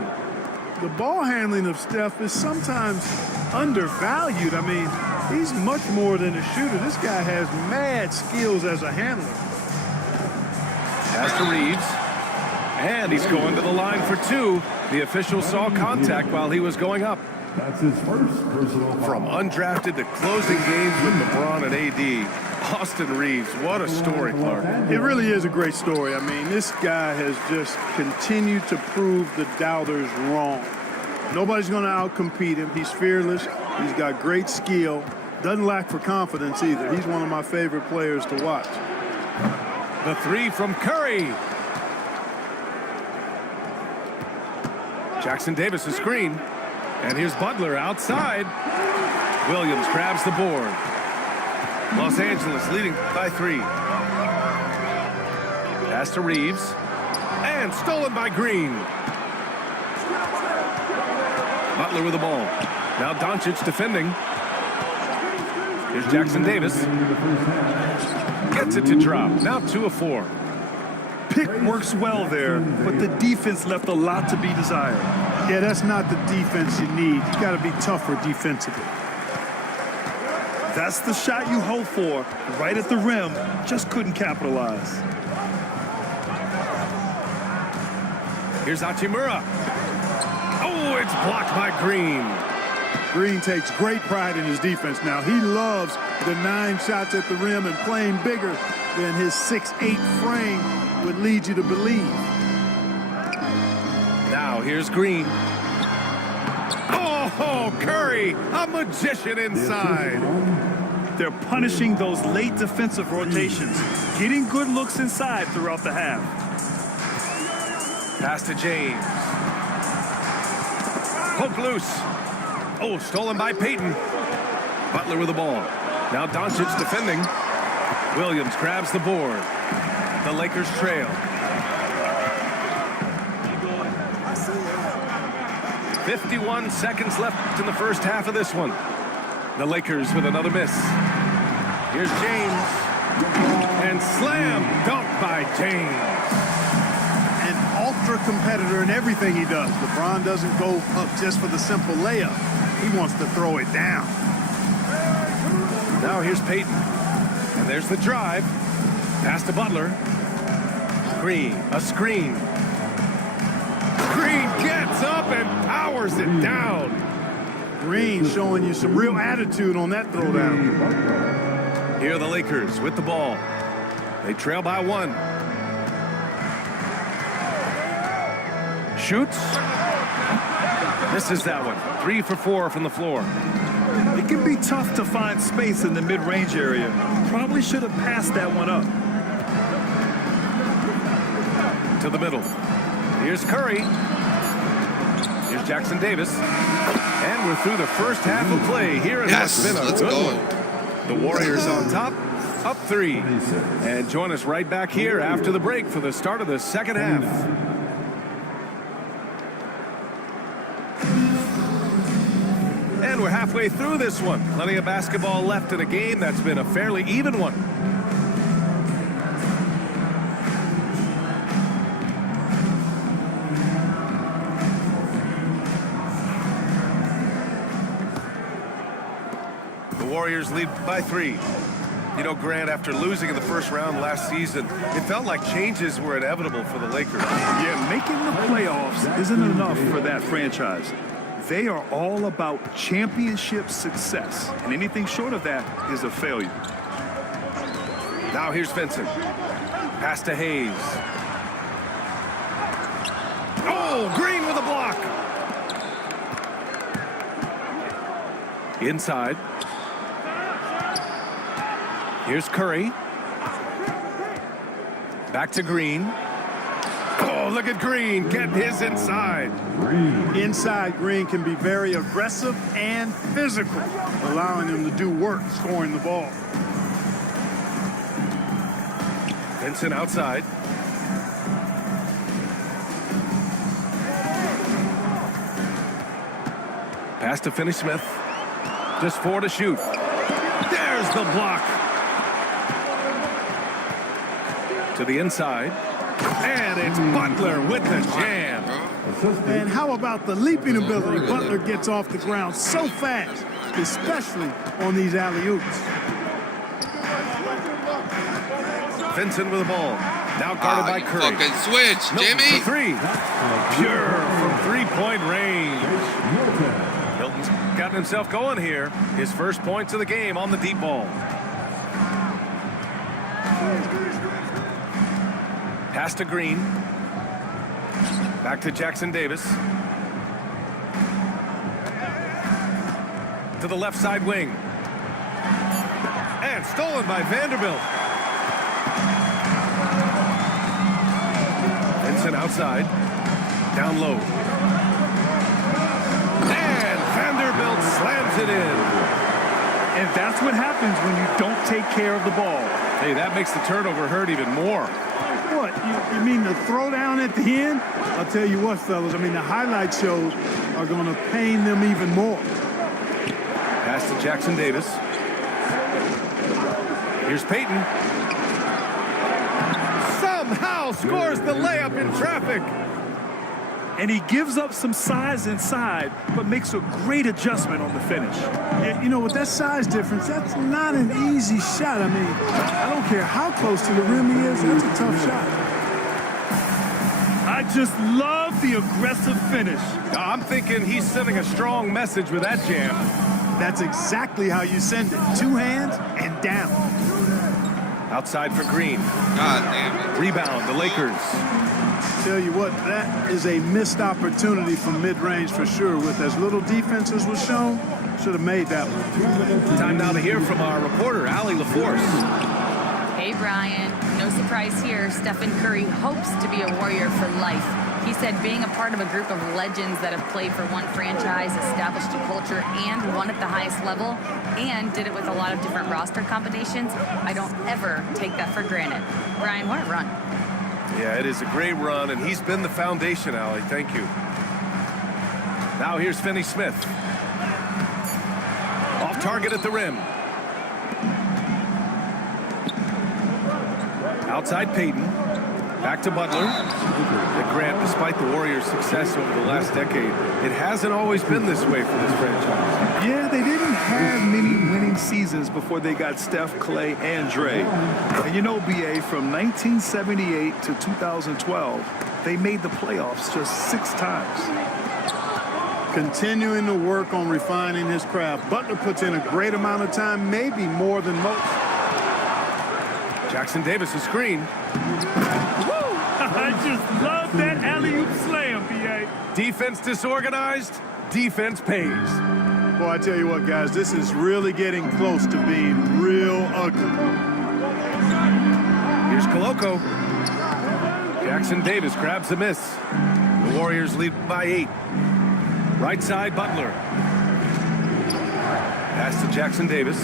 The ball handling of Steph is sometimes undervalued. I mean, he's much more than a shooter. This guy has mad skills as a handler. Pass to Reeves. And he's going to the line for 2. The official saw contact while he was going up. That's his first personal foul. From undrafted to closing games with LeBron and AD, Austin Reeves, what a story, Clark. It really is a great story. I mean, this guy has just continued to prove the doubters wrong. Nobody's going to outcompete him. He's fearless. He's got great skill. Doesn't lack for confidence either. He's one of my favorite players to watch. The 3 from Curry. Jackson Davis a screen. And here's Butler outside. Williams grabs the board. Los Angeles leading by 3. Pass to Reeves. And stolen by Green. Butler with the ball. Now Doncic defending. Here's Jackson Davis. Gets it to drop. Now 2 of 4. Pick works well there, but the defense left a lot to be desired. Yeah, that's not the defense you need. You got to be tougher defensively. That's the shot you hope for, right at the rim. Just couldn't capitalize. Here's Hachimura. Oh, it's blocked by Green. Green takes great pride in his defense now. He loves the 9 shots at the rim and playing bigger than his 6'8" frame would lead you to believe. Now here's Green. Oh, Curry, a magician inside. They're punishing those late defensive rotations, getting good looks inside throughout the half. Pass to James. Poke loose. Oh, stolen by Payton. Butler with the ball. Now Doncic defending. Williams grabs the board. The Lakers trail. 51 seconds left in the first half of this one. The Lakers with another miss. Here's James. And slam dunk by James. An ultra competitor in everything he does. LeBron doesn't go up just for the simple layup. He wants to throw it down. Now here's Payton. And there's the drive. Pass to Butler. Green, a screen. Green gets up and powers it down. Green showing you some real attitude on that throwdown. Here are the Lakers with the ball. They trail by 1. Shoots. Misses that one. 3 for 4 from the floor. It can be tough to find space in the mid-range area. Probably should have passed that one up. To the middle. Here's Curry. Here's Jackson Davis. And we're through the first half of play here in what's been a good one. The Warriors on top, up 3. And join us right back here after the break for the start of the second half. And we're halfway through this one. Plenty of basketball left in a game that's been a fairly even one. The Warriors lead by 3. You know, Grant, after losing in the first round last season, it felt like changes were inevitable for the Lakers. Yeah, making the playoffs isn't enough for that franchise. They are all about championship success, and anything short of that is a failure. Now here's Vincent. Pass to Hayes. Oh, Green with a block. Inside. Here's Curry. Back to Green. Oh, look at Green getting his inside. Inside, Green can be very aggressive and physical, allowing him to do work scoring the ball. Vincent outside. Pass to Finney-Smith. Just 4 to shoot. There's the block. To the inside. And it's Butler with the jam. And how about the leaping ability? Butler gets off the ground so fast, especially on these alley-oops. Vincent with the ball. Now guarded by Curry. Fucking switch, Milton Jimmy. for 3. Pure from 3-point range. Milton's gotten himself going here. His first points of the game on the deep ball. Pass to Green. Back to Jackson Davis. To the left side wing. And stolen by Vanderbilt. Vincent outside. Down low. And Vanderbilt slams it in. And that's what happens when you don't take care of the ball. Hey, that makes the turnover hurt even more. Well, what? You mean the throwdown at the end? I'll tell you what, fellas. I mean, the highlight shows are going to pain them even more. Pass to Jackson Davis. Here's Peyton. Somehow scores the layup in traffic. And he gives up some size inside, but makes a great adjustment on the finish. You know, with that size difference, that's not an easy shot. I mean, I don't care how close to the rim he is, that's a tough shot. I just love the aggressive finish. I'm thinking he's sending a strong message with that jam. That's exactly how you send it. 2 hands and down. Outside for Green. God damn it. Rebound, the Lakers. Tell you what, that is a missed opportunity from mid-range for sure. With as little defense as was shown, should have made that one. Time now to hear from our reporter, Allie LaForce. Hey, Brian. No surprise here. Stephen Curry hopes to be a Warrior for life. He said being a part of a group of legends that have played for one franchise, established a culture, and won at the highest level, and did it with a lot of different roster combinations, I don't ever take that for granted. Brian, what a run. Yeah, it is a great run, and he's been the foundation, Allie. Thank you. Now here's Finney Smith. Off target at the rim. Outside Peyton. Back to Butler. And Grant, despite the Warriors' success over the last decade, it hasn't always been this way for this franchise. Yeah, they didn't have many winning seasons before they got Steph, Clay, and Dre. And you know, BA, from 1978 to 2012, they made the playoffs just 6 times. Continuing to work on refining his craft. Butler puts in a great amount of time, maybe more than most. Jackson Davis, a screen. I just love that alley-oop slam, BA. Defense disorganized, defense pays. Boy, I tell you what, guys, this is really getting close to being real ugly. Here's Koloko. Jackson Davis grabs the miss. The Warriors lead by 8. Right side, Butler. Pass to Jackson Davis.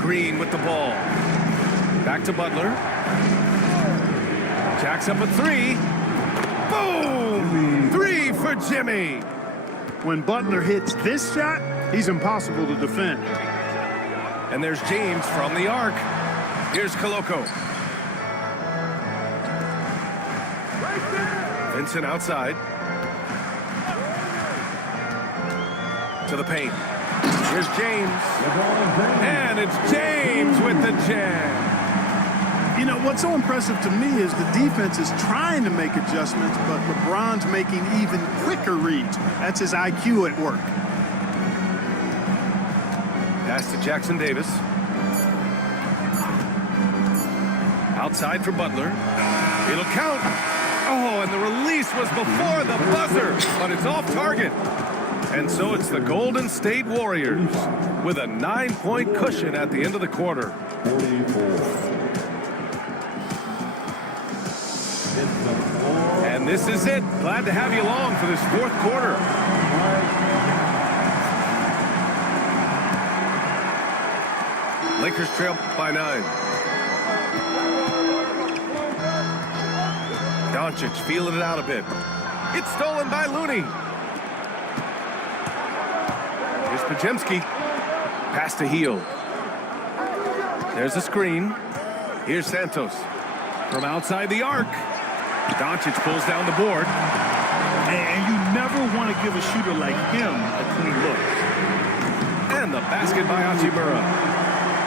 Green with the ball. Back to Butler. Jacks up a 3. Boom! 3 for Jimmy. When Butler hits this shot, he's impossible to defend. And there's James from the arc. Here's Koloko. Vincent outside. To the paint. Here's James. And it's James with the jam. You know, what's so impressive to me is the defense is trying to make adjustments, but LeBron's making even quicker reads. That's his IQ at work. Pass to Jackson Davis. Outside for Butler. It'll count. Oh, and the release was before the buzzer, but it's off target. And so it's the Golden State Warriors with a 9-point cushion at the end of the quarter. 44. And this is it. Glad to have you along for this 4th quarter. Lakers trail by 9. Doncic feeling it out a bit. It's stolen by Looney. Here's Podziemski. Pass to Heel. There's a screen. Here's Santos. From outside the arc. Doncic pulls down the board. And you never want to give a shooter like him a clean look. And the basket by Hachimura.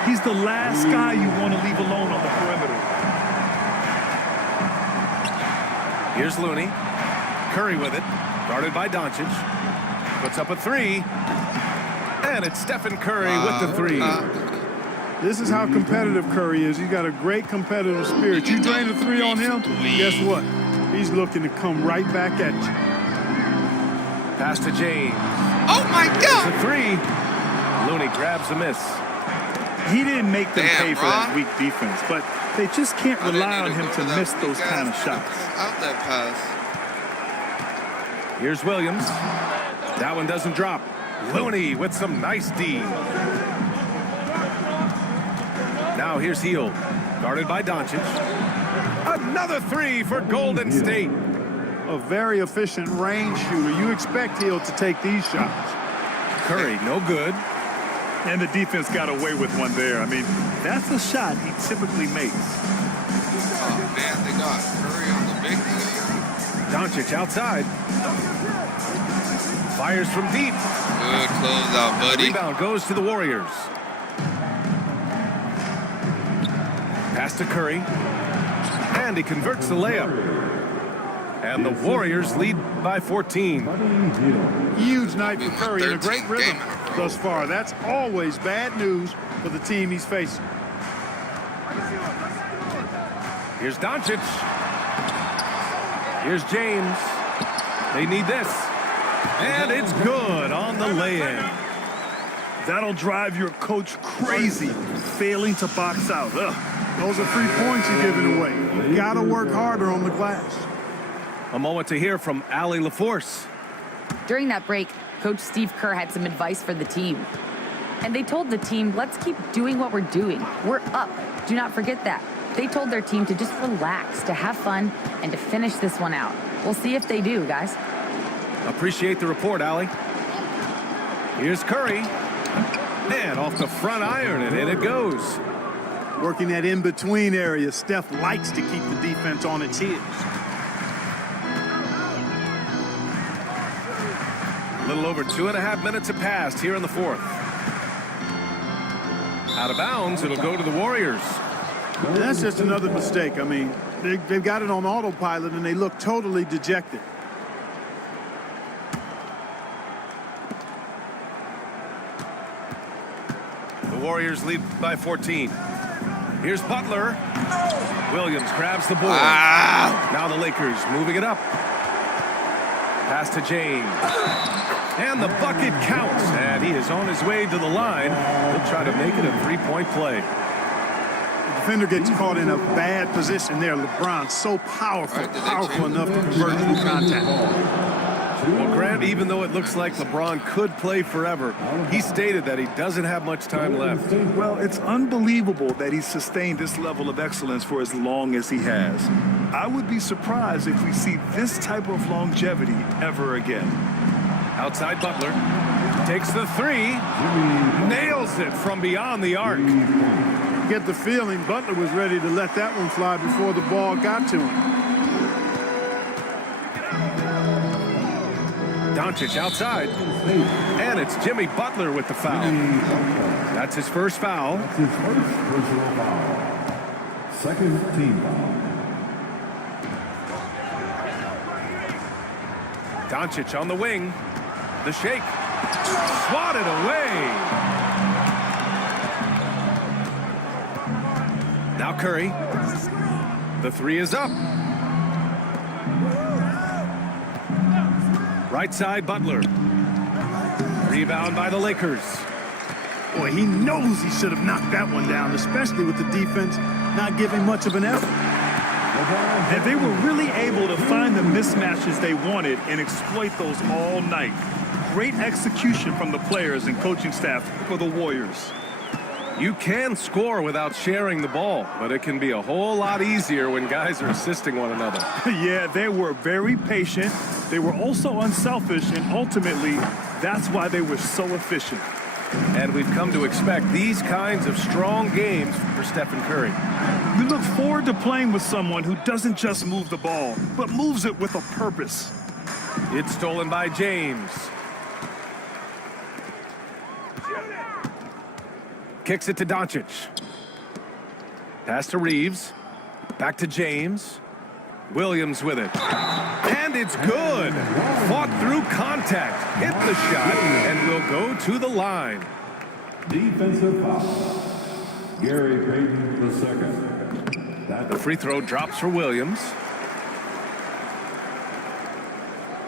He's the last guy you want to leave alone on the perimeter. Here's Looney. Curry with it. Guarded by Doncic. Puts up a 3. And it's Stephen Curry with the 3. This is how competitive Curry is. He's got a great competitive spirit. You drain a 3 on him, guess what? He's looking to come right back at you. Pass to James. Oh my God! It's a 3. Looney grabs a miss. He didn't make them Damn, pay for that Ron. weak defense, but they just can't I didn't rely need on to him go to for that. miss You those guys kind of could've shots. Out that pass. Here's Williams. That one doesn't drop. Looney with some nice D. Now here's Heel. Guarded by Doncic. Another three for Golden State. A very efficient range shooter. You expect Hill to take these shots. Curry, no good. And the defense got away with one there. I mean, that's a shot he typically makes. Oh, man, they got Curry on the big thing. Doncic outside. Fires from deep. Good closeout, buddy. Rebound goes to the Warriors. Pass to Curry. And he converts the layup. And the Warriors lead by 14. Huge night for My Curry and a great 13th rhythm game in a row. thus far. That's always bad news for the team he's facing. Here's Doncic. Here's James. They need this. And it's good on the lay-in. That'll drive your coach crazy, failing to box out. Ugh. Those are 3 points you're giving away. You got to work harder on the glass. A moment to hear from Allie LaForce. During that break, Coach Steve Kerr had some advice for the team. And they told the team, let's keep doing what we're doing. We're up. Do not forget that. They told their team to just relax, to have fun, and to finish this one out. We'll see if they do, guys. Appreciate the report, Allie. Here's Curry. And off the front iron, and in it goes. Working that in-between area, Steph likes to keep the defense on its heels. A little over 2.5 minutes have passed here in the fourth. Out of bounds, it'll go to the Warriors. That's just another mistake. I mean, they've got it on autopilot, and they look totally dejected. The Warriors lead by 14. Here's Butler. Williams grabs the board. Wow. Now the Lakers moving it up. Pass to James. And the bucket counts. And he is on his way to the line. He'll try to make it a three-point play. The defender gets caught in a bad position there. LeBron's so powerful, powerful enough to convert through contact. Well, Grant, even though it looks like LeBron could play forever, he stated that he doesn't have much time left. Well, it's unbelievable that he's sustained this level of excellence for as long as he has. I would be surprised if we see this type of longevity ever again. Outside Butler. Takes the three. Nails it from beyond the arc. Get the feeling Butler was ready to let that one fly before the ball got to him. Doncic outside. And it's Jimmy Butler with the foul. That's his first foul. That's his first personal foul. Second team foul. Doncic on the wing. The shake. Swatted away. Now Curry. The three is up. Right side, Butler. Rebound by the Lakers. Boy, he knows he should have knocked that one down, especially with the defense not giving much of an effort. And they were really able to find the mismatches they wanted and exploit those all night. Great execution from the players and coaching staff for the Warriors. You can score without sharing the ball, but it can be a whole lot easier when guys are assisting one another. Yeah, they were very patient. They were also unselfish, and ultimately, that's why they were so efficient. And we've come to expect these kinds of strong games for Stephen Curry. We look forward to playing with someone who doesn't just move the ball, but moves it with a purpose. It's stolen by James. Kicks it to Doncic. Pass to Reeves. Back to James. Williams with it. And it's good. Fought through contact. Hit the shot and will go to the line. Defensive foul. Gary Payton II. The free throw drops for Williams.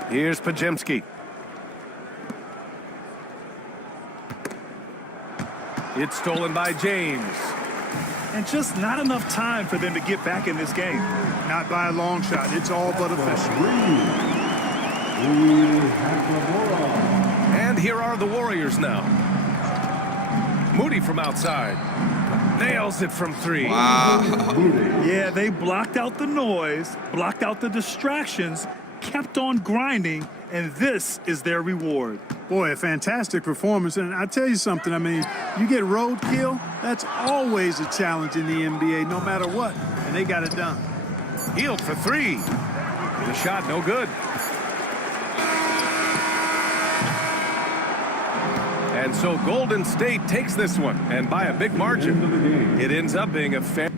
Here's Pajemski. It's stolen by James. And just not enough time for them to get back in this game. Not by a long shot. It's all but official. And here are the Warriors now. Moody from outside. nails it from 3. Wow. Yeah, they blocked out the noise, blocked out the distractions, kept on grinding, and this is their reward. Boy, a fantastic performance. And I tell you something, I mean, you get roadkill, that's always a challenge in the NBA, no matter what. And they got it done. Healed for 3. The shot no good. And so Golden State takes this one, and by a big margin. It ends up being a fair.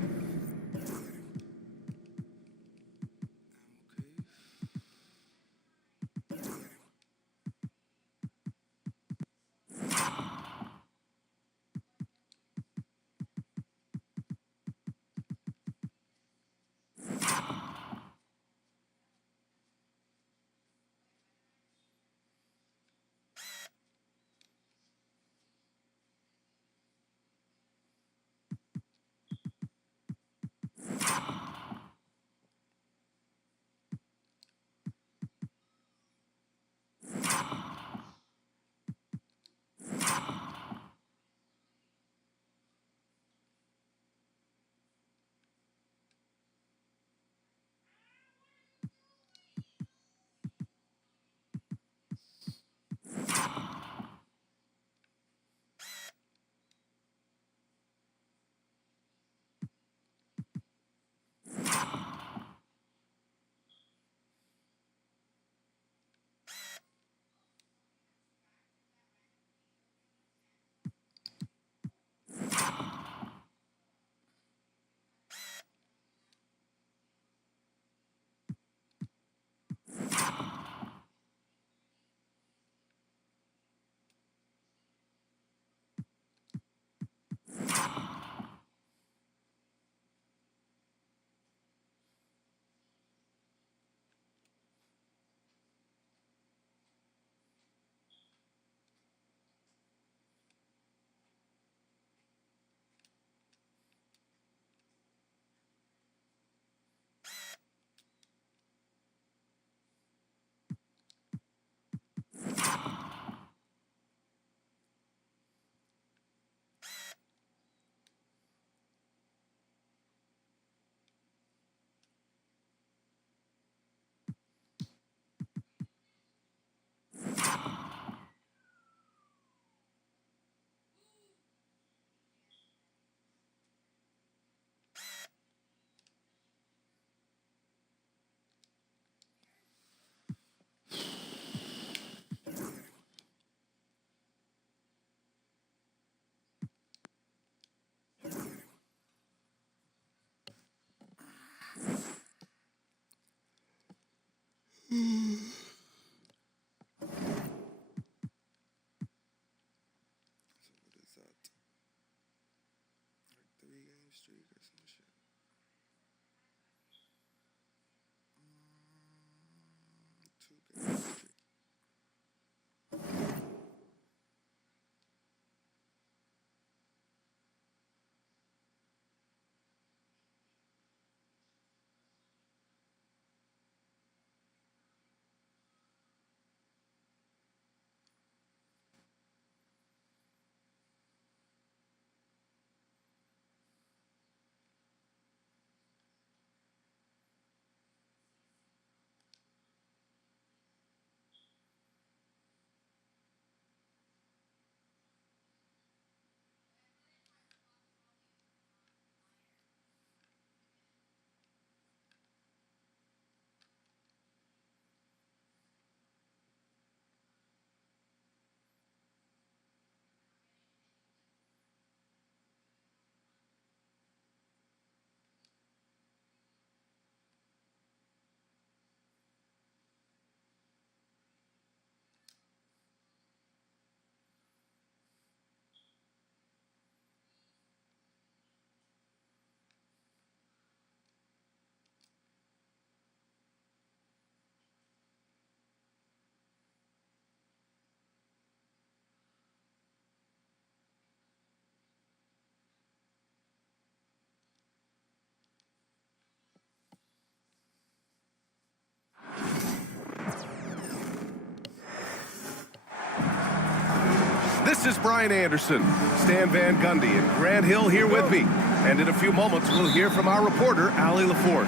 This is Brian Anderson, Stan Van Gundy, and Grant Hill here with me. And in a few moments, we'll hear from our reporter, Allie LaForce.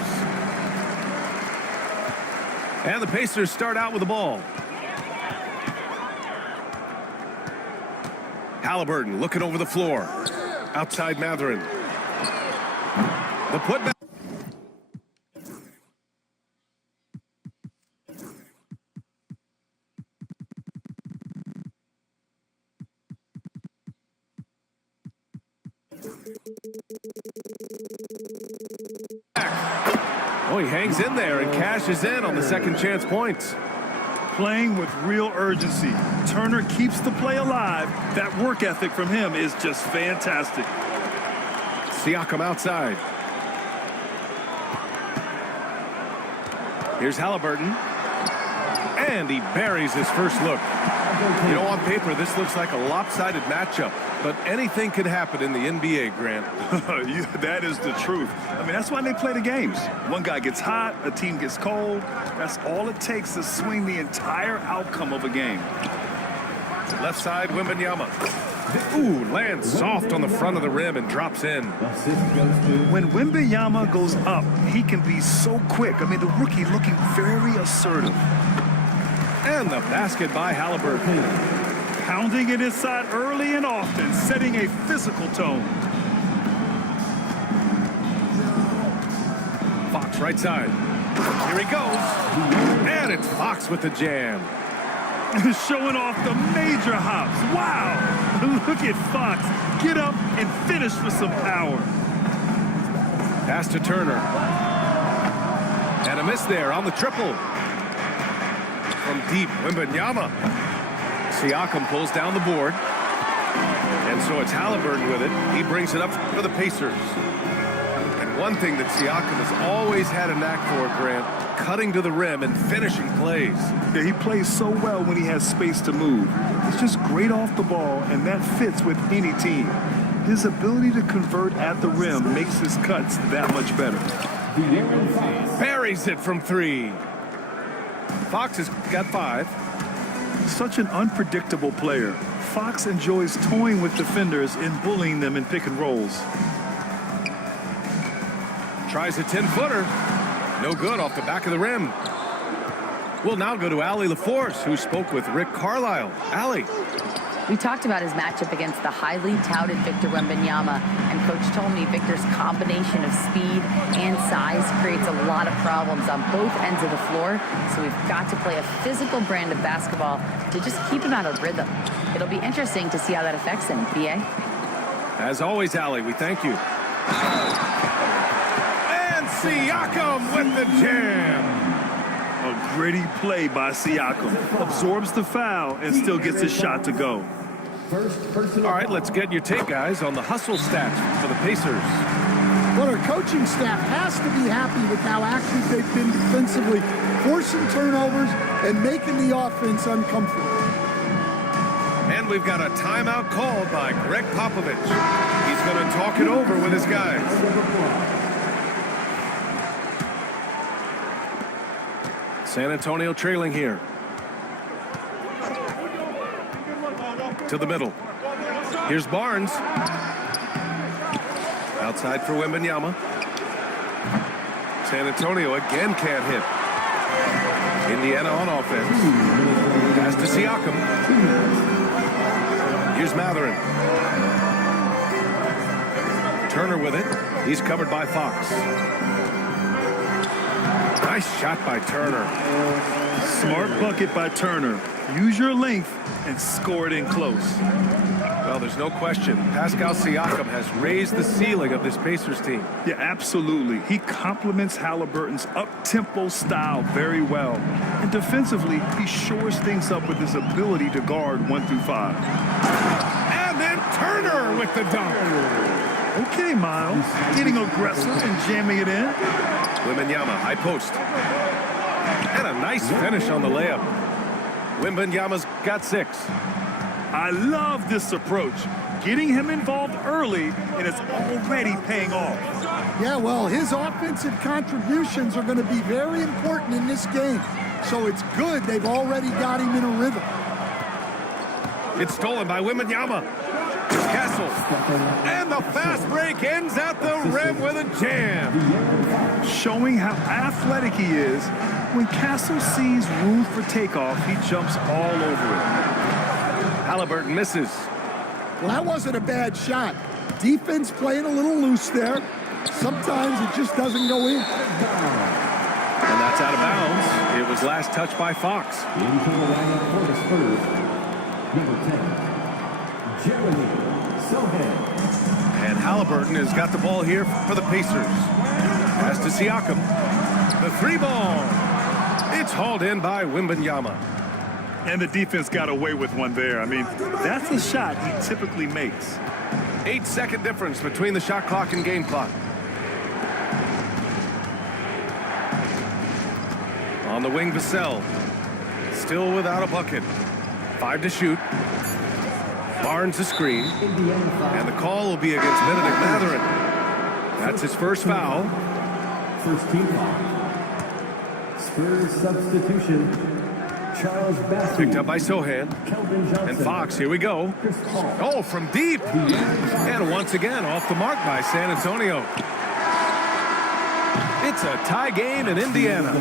And the Pacers start out with the ball. Halliburton looking over the floor. Outside Mathurin. The putback. Oh, he hangs in there and cashes in on the second chance points. Playing with real urgency. Turner keeps the play alive. That work ethic from him is just fantastic. Siakam outside. Here's Halliburton. And he buries his first look. You know, on paper, this looks like a lopsided matchup, but anything can happen in the NBA, Grant. That is the truth. I mean, that's why they play the games. One guy gets hot, a team gets cold. That's all it takes to swing the entire outcome of a game. Left side, Wembanyama. Ooh, lands soft on the front of the rim and drops in. When Wembanyama goes up, he can be so quick. I mean, the rookie looking very assertive. And the basket by Halliburton. Pounding it inside early and often, setting a physical tone. Fox right side. Here he goes. And it's Fox with the jam. Showing off the major hops. Wow. Look at Fox. Get up and finish with some power. Pass to Turner. And a miss there on the triple. From deep, Wembanyama. Siakam pulls down the board. And so it's Halliburton with it. He brings it up for the Pacers. And one thing that Siakam has always had a knack for, Grant, cutting to the rim and finishing plays. Yeah, he plays so well when he has space to move. He's just great off the ball, and that fits with any team. His ability to convert at the rim makes his cuts that much better. Buries it from three. Fox has got 5. Such an unpredictable player. Fox enjoys toying with defenders and bullying them in pick and rolls. Tries a 10-footer. No good off the back of the rim. We'll now go to Allie LaForce, who spoke with Rick Carlisle. Allie. We talked about his matchup against the highly touted Victor Wembanyama, and Coach told me Victor's combination of speed and size creates a lot of problems on both ends of the floor, so we've got to play a physical brand of basketball to just keep him out of rhythm. It'll be interesting to see how that affects him, BA. As always, Allie, we thank you. And Siakam with the jam. A gritty play by Siakam. Absorbs the foul and still gets his shot to go. All right, let's get your take, guys, on the hustle stats for the Pacers. Well, our coaching staff has to be happy with how active they've been defensively, forcing turnovers and making the offense uncomfortable. And we've got a timeout called by Greg Popovich. He's going to talk it over with his guys. San Antonio trailing here. To the middle. Here's Barnes. Outside for Wembanyama. San Antonio again can't hit. Indiana on offense. Pass to Siakam. Here's Mathurin. Turner with it. He's covered by Fox. Nice shot by Turner. Smart bucket by Turner. Use your length and score it in close. Well, there's no question. Pascal Siakam has raised the ceiling of this Pacers team. Yeah, absolutely. He complements Halliburton's up-tempo style very well. And defensively, he shores things up with his ability to guard 1 through 5. And then Turner with the dunk. Okay, Miles. Getting aggressive and jamming it in. Wembanyama, high post. And a nice finish on the layup. Wembanyama's got 6. I love this approach. Getting him involved early, and it's already paying off. Yeah, well, his offensive contributions are going to be very important in this game. So it's good they've already got him in a rhythm. It's stolen by Wembanyama. Castle. And the fast break ends at the rim with a jam. Showing how athletic he is. When Castle sees room for takeoff, he jumps all over it. Halliburton misses. Well, that wasn't a bad shot. Defense playing a little loose there. Sometimes it just doesn't go in. And that's out of bounds. It was last touched by Fox. Into the lineup for the Spurs, number 10, Jeremy Sohan. And Halliburton has got the ball here for the Pacers. Pass to Siakam. The three ball. It's hauled in by Wembanyama. And the defense got away with one there. I mean, that's a shot he typically makes. 8-second difference between the shot clock and game clock. On the wing, Vassell. Still without a bucket. 5 to shoot. Barnes the screen. And the call will be against Benedict Mathurin. That's his first foul. First team foul. Spurs substitution. Charles Bassey. Picked up by Sohan. Kelvin Johnson. And Fox, here we go. Chris Paul. Oh, from deep. And once again, off the mark by San Antonio. It's a tie game in Indiana.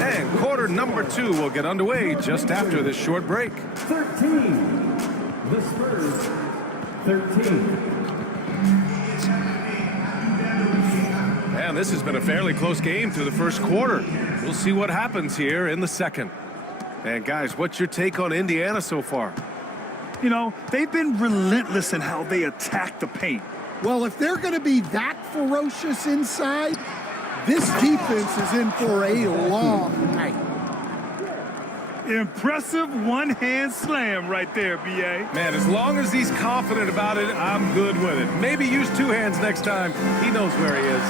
And quarter number 2 will get underway just after this short break. 13. The Spurs. 13. And this has been a fairly close game through the first quarter. We'll see what happens here in the second. And guys, what's your take on Indiana so far? You know, they've been relentless in how they attack the paint. Well, if they're going to be that ferocious inside, this defense is in for a long night. Impressive one-hand slam right there, B.A. Man, as long as he's confident about it, I'm good with it. Maybe use 2 hands next time. He knows where he is.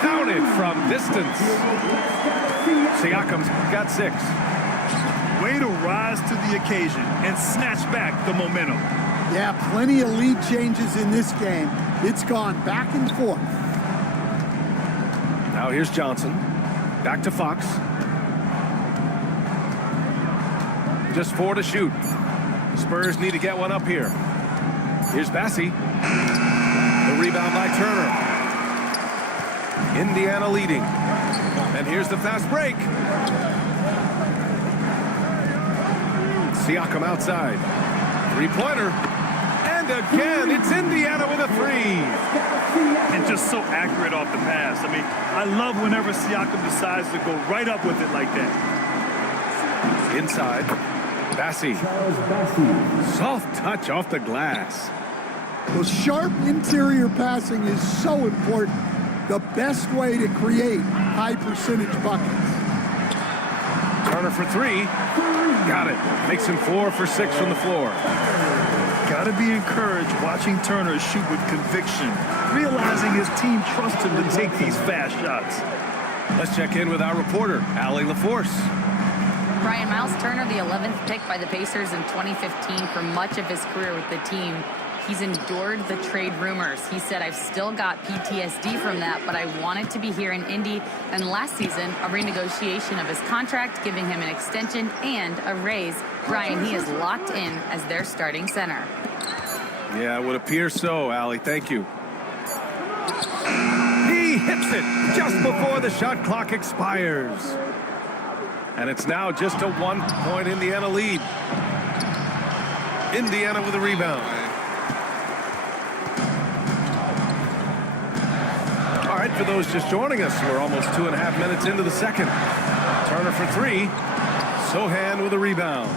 Counted from distance. Siakam's got 6. Way to rise to the occasion and snatch back the momentum. Yeah, plenty of lead changes in this game. It's gone back and forth. Now here's Johnson. Back to Fox. Just 4 to shoot. Spurs need to get one up here. Here's Bassey. The rebound by Turner. Indiana leading. And here's the fast break. Siakam outside. 3-pointer. And again, it's Indiana with a 3. And just so accurate off the pass. I mean, I love whenever Siakam decides to go right up with it like that. Inside. Bassey. Charles Bassey. Soft touch off the glass. Well, sharp interior passing is so important. The best way to create high percentage buckets. Turner for 3. Got it. Makes him 4 for 6 from the floor. Got to be encouraged watching Turner shoot with conviction, realizing his team trusts him to take these fast shots. Let's check in with our reporter, Allie LaForce. Brian, Miles Turner, the 11th pick by the Pacers in 2015 for much of his career with the team. He's endured the trade rumors. He said, I've still got PTSD from that, but I wanted to be here in Indy. And last season, a renegotiation of his contract, giving him an extension and a raise. Brian, he is locked in as their starting center. Yeah, it would appear so, Allie. Thank you. He hits it just before the shot clock expires. And it's now just a 1-point Indiana lead. Indiana with a rebound. All right, for those just joining us, we're almost 2.5 minutes into the second. Turner for 3. Sohan with a rebound.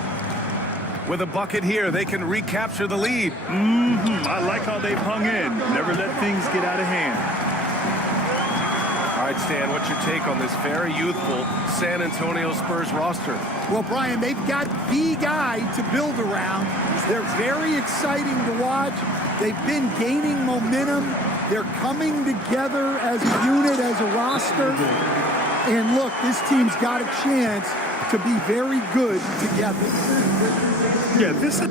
With a bucket here, they can recapture the lead. I like how they've hung in. Never let things get out of hand. All right, Stan, what's your take on this very youthful San Antonio Spurs roster? Well, Brian, they've got the guy to build around. They're very exciting to watch. They've been gaining momentum. They're coming together as a unit, as a roster. And look, this team's got a chance to be very good together. Yeah, this is...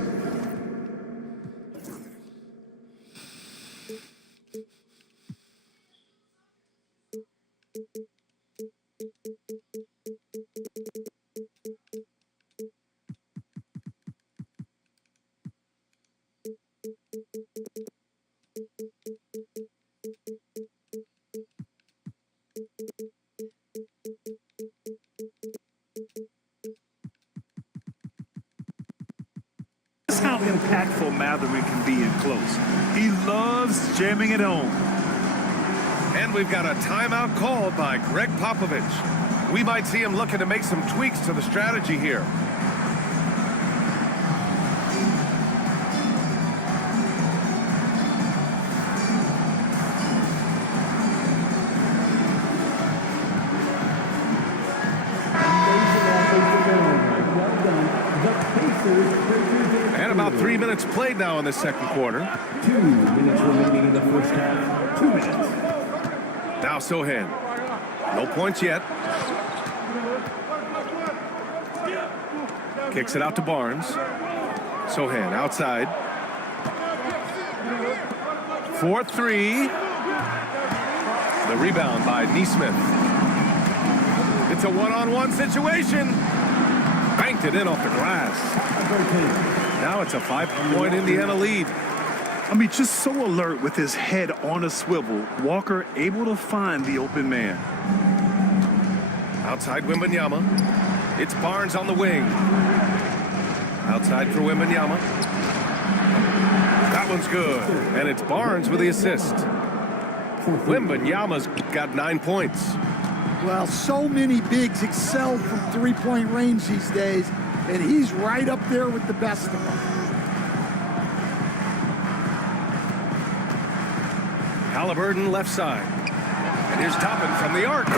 how impactful Matherman can be in close. He loves jamming it home. And we've got a timeout called by Greg Popovich. We might see him looking to make some tweaks to the strategy here. And about 3 minutes played now in the second quarter. 2 minutes remaining in the first half. 2 minutes. Now Sohan. No points yet. Kicks it out to Barnes. Sohan outside. 4-3. The rebound by Neesmith. It's a one-on-one situation. Banked it in off the glass. Now it's a 5-point Indiana lead. I mean, just so alert with his head on a swivel. Walker able to find the open man. Outside Wembanyama. It's Barnes on the wing. Outside for Wembanyama. That one's good. And it's Barnes with the assist. Wembanyama's got 9 points. Well, so many bigs excel from three-point range these days, and he's right up there with the best of them. Halliburton left side. And here's Toppin from the arc.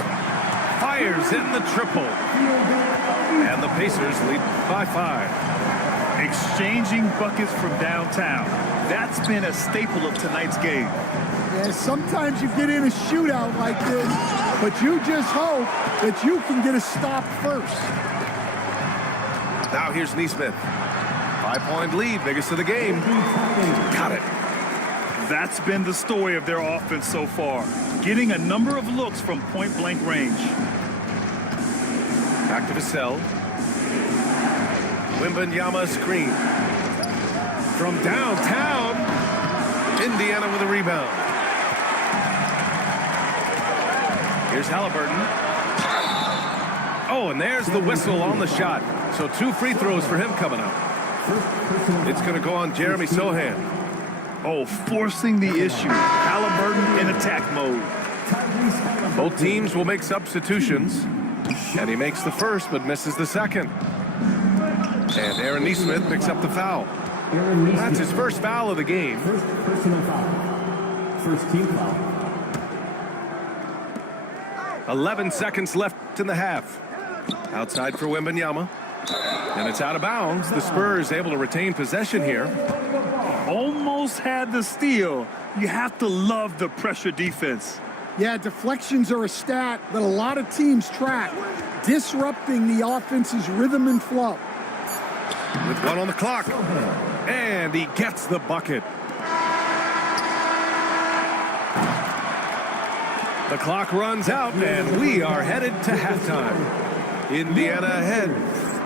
Fires in the triple. And the Pacers lead by 5. Exchanging buckets from downtown. That's been a staple of tonight's game. Yeah, sometimes you get in a shootout like this, but you just hope that you can get a stop first. Now here's Neesmith. 5-point lead, biggest of the game. Got it. That's been the story of their offense so far. Getting a number of looks from point-blank range. Back to Vassell. Wembanyama screen. From downtown, Indiana with a rebound. Here's Halliburton. Oh, and there's the whistle on the shot. So 2 free throws for him coming up. It's going to go on Jeremy Sohan. Oh, forcing the issue. Halliburton in attack mode. Both teams will make substitutions. And he makes the first, but misses the second. And Aaron Neesmith picks up the foul. That's his first foul of the game. First personal foul. First team foul. 11 seconds left in the half. Outside for Wembanyama. And it's out of bounds. The Spurs able to retain possession here. Almost had the steal. You have to love the pressure defense. Yeah, deflections are a stat that a lot of teams track, disrupting the offense's rhythm and flow. With 1 on the clock. And he gets the bucket. The clock runs out, and we are headed to halftime. Indiana ahead,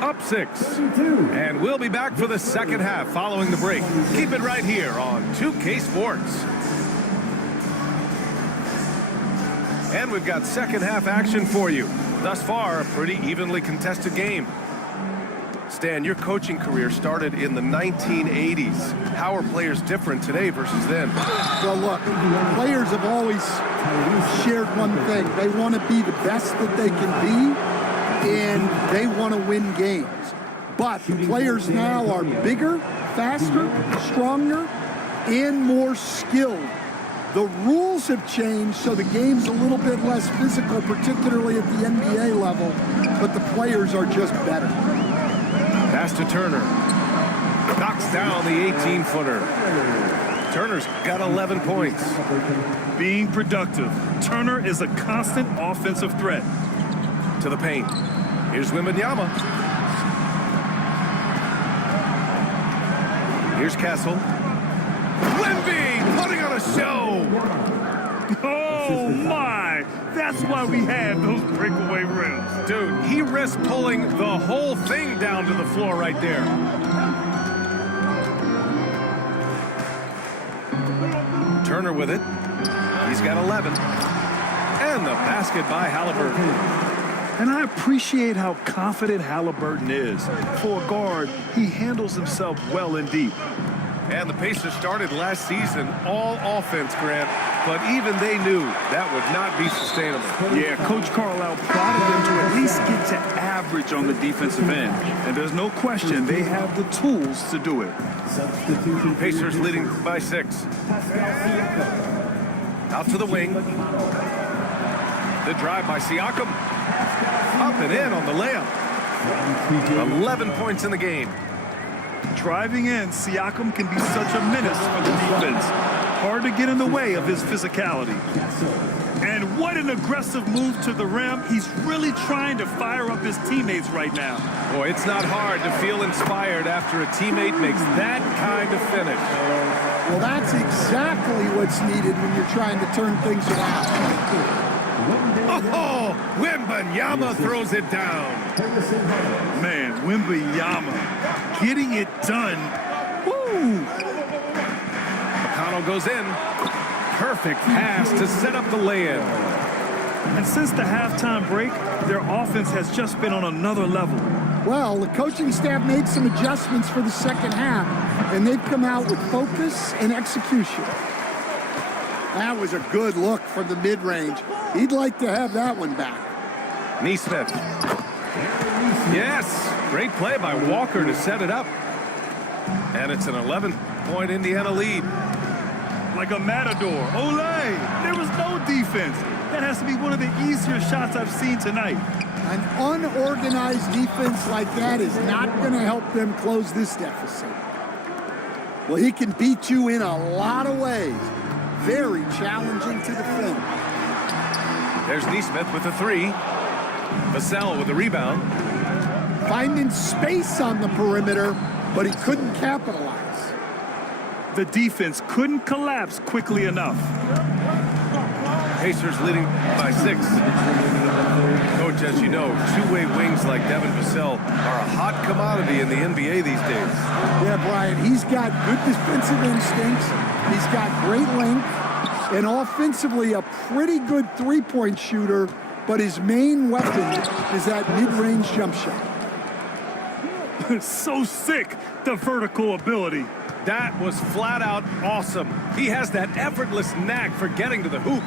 up 6. And we'll be back for the second half following the break. Keep it right here on 2K Sports. And we've got second half action for you. Thus far, a pretty evenly contested game. Stan, your coaching career started in the 1980s. How are players different today versus then? Well, look, players have always shared one thing. They want to be the best that they can be, and they want to win games. But the players now are bigger, faster, stronger, and more skilled. The rules have changed, so the game's a little bit less physical, particularly at the NBA level, but the players are just better. Pass to Turner. Knocks down the 18-footer. Turner's got 11 points. Being productive. Turner is a constant offensive threat. To the paint. Here's Wembanyama. Here's Castle. Wemby putting on a show. Oh, my. That's why we had those breakaway rims. Dude, he risked pulling the whole thing down to the floor right there. Turner with it. He's got 11. And the basket by Halliburton. And I appreciate how confident Halliburton is. For a guard, he handles himself well and deep. And the Pacers started last season all offense, Grant, but even they knew that would not be sustainable. Yeah, Coach Carlisle prodded them to at least get to average on the defensive end. And there's no question they have the tools to do it. Pacers leading by 6. Out to the wing. The drive by Siakam. Up and in on the layup. 11 points in the game. Driving in, Siakam can be such a menace for the defense. Hard to get in the way of his physicality. And what an aggressive move to the rim. He's really trying to fire up his teammates right now. Boy, it's not hard to feel inspired after a teammate makes that kind of finish. Well, that's exactly what's needed when you're trying to turn things around. Oh, Wembanyama throws it down. Man, Wembanyama getting it done. Woo! McConnell goes in. Perfect pass to set up the lay-in. And since the halftime break, their offense has just been on another level. Well, the coaching staff made some adjustments for the second half, and they've come out with focus and execution. That was a good look from the mid-range. He'd like to have that one back. Neesmith. Yes, great play by Walker to set it up. And it's an 11-point Indiana lead. Like a matador. Olay! There was no defense. That has to be one of the easier shots I've seen tonight. An unorganized defense like that is not going to help them close this deficit. Well, he can beat you in a lot of ways. Very challenging to defend. There's Neesmith with the 3. Vassell with the rebound. Finding space on the perimeter, but he couldn't capitalize. The defense couldn't collapse quickly enough. Pacers leading by 6. Coach, as you know, two-way wings like Devin Vassell are a hot commodity in the NBA these days. Yeah, Brian, he's got good defensive instincts. He's got great length. And offensively, a pretty good three-point shooter, but his main weapon is that mid-range jump shot. So sick, the vertical ability. That was flat out awesome. He has that effortless knack for getting to the hoop.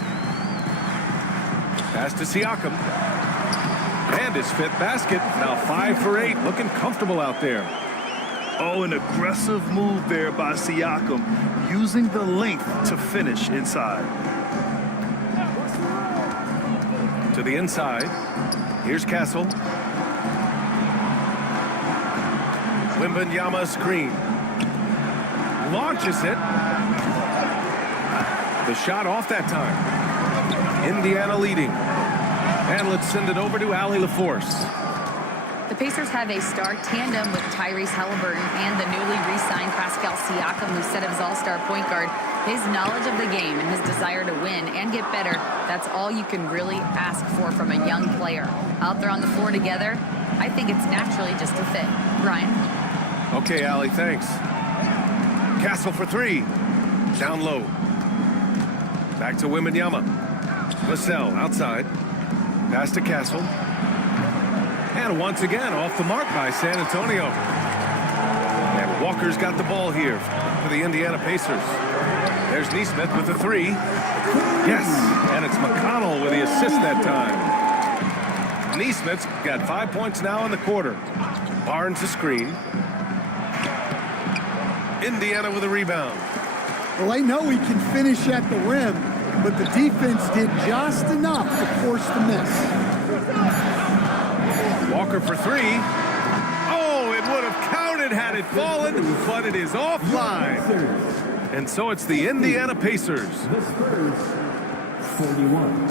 Pass to Siakam. And his 5th basket. Now 5 for 8, looking comfortable out there. Oh, an aggressive move there by Siakam, using the length to finish inside. To the inside. Here's Castle. Wembanyama screen. Launches it. The shot off that time. Indiana leading. And let's send it over to Allie LaForce. The Pacers have a star tandem with Tyrese Halliburton and the newly re-signed Pascal Siakam, who set his all-star point guard. His knowledge of the game and his desire to win and get better, that's all you can really ask for from a young player. Out there on the floor together, I think it's naturally just a fit. Brian? Okay, Allie, thanks. Castle for 3. Down low. Back to Wembanyama. Vassell outside. Pass to Castle. And once again, off the mark by San Antonio. And Walker's got the ball here for the Indiana Pacers. There's Neesmith with the 3. Yes, and it's McConnell with the assist that time. Neesmith's got 5 points now in the quarter. Barnes the screen. Indiana with a rebound. Well, they know he can finish at the rim, but the defense did just enough to force the miss. Walker for 3. Oh, it would have counted had it fallen, but it is offline. And so it's the Indiana Pacers. The Spurs, 41.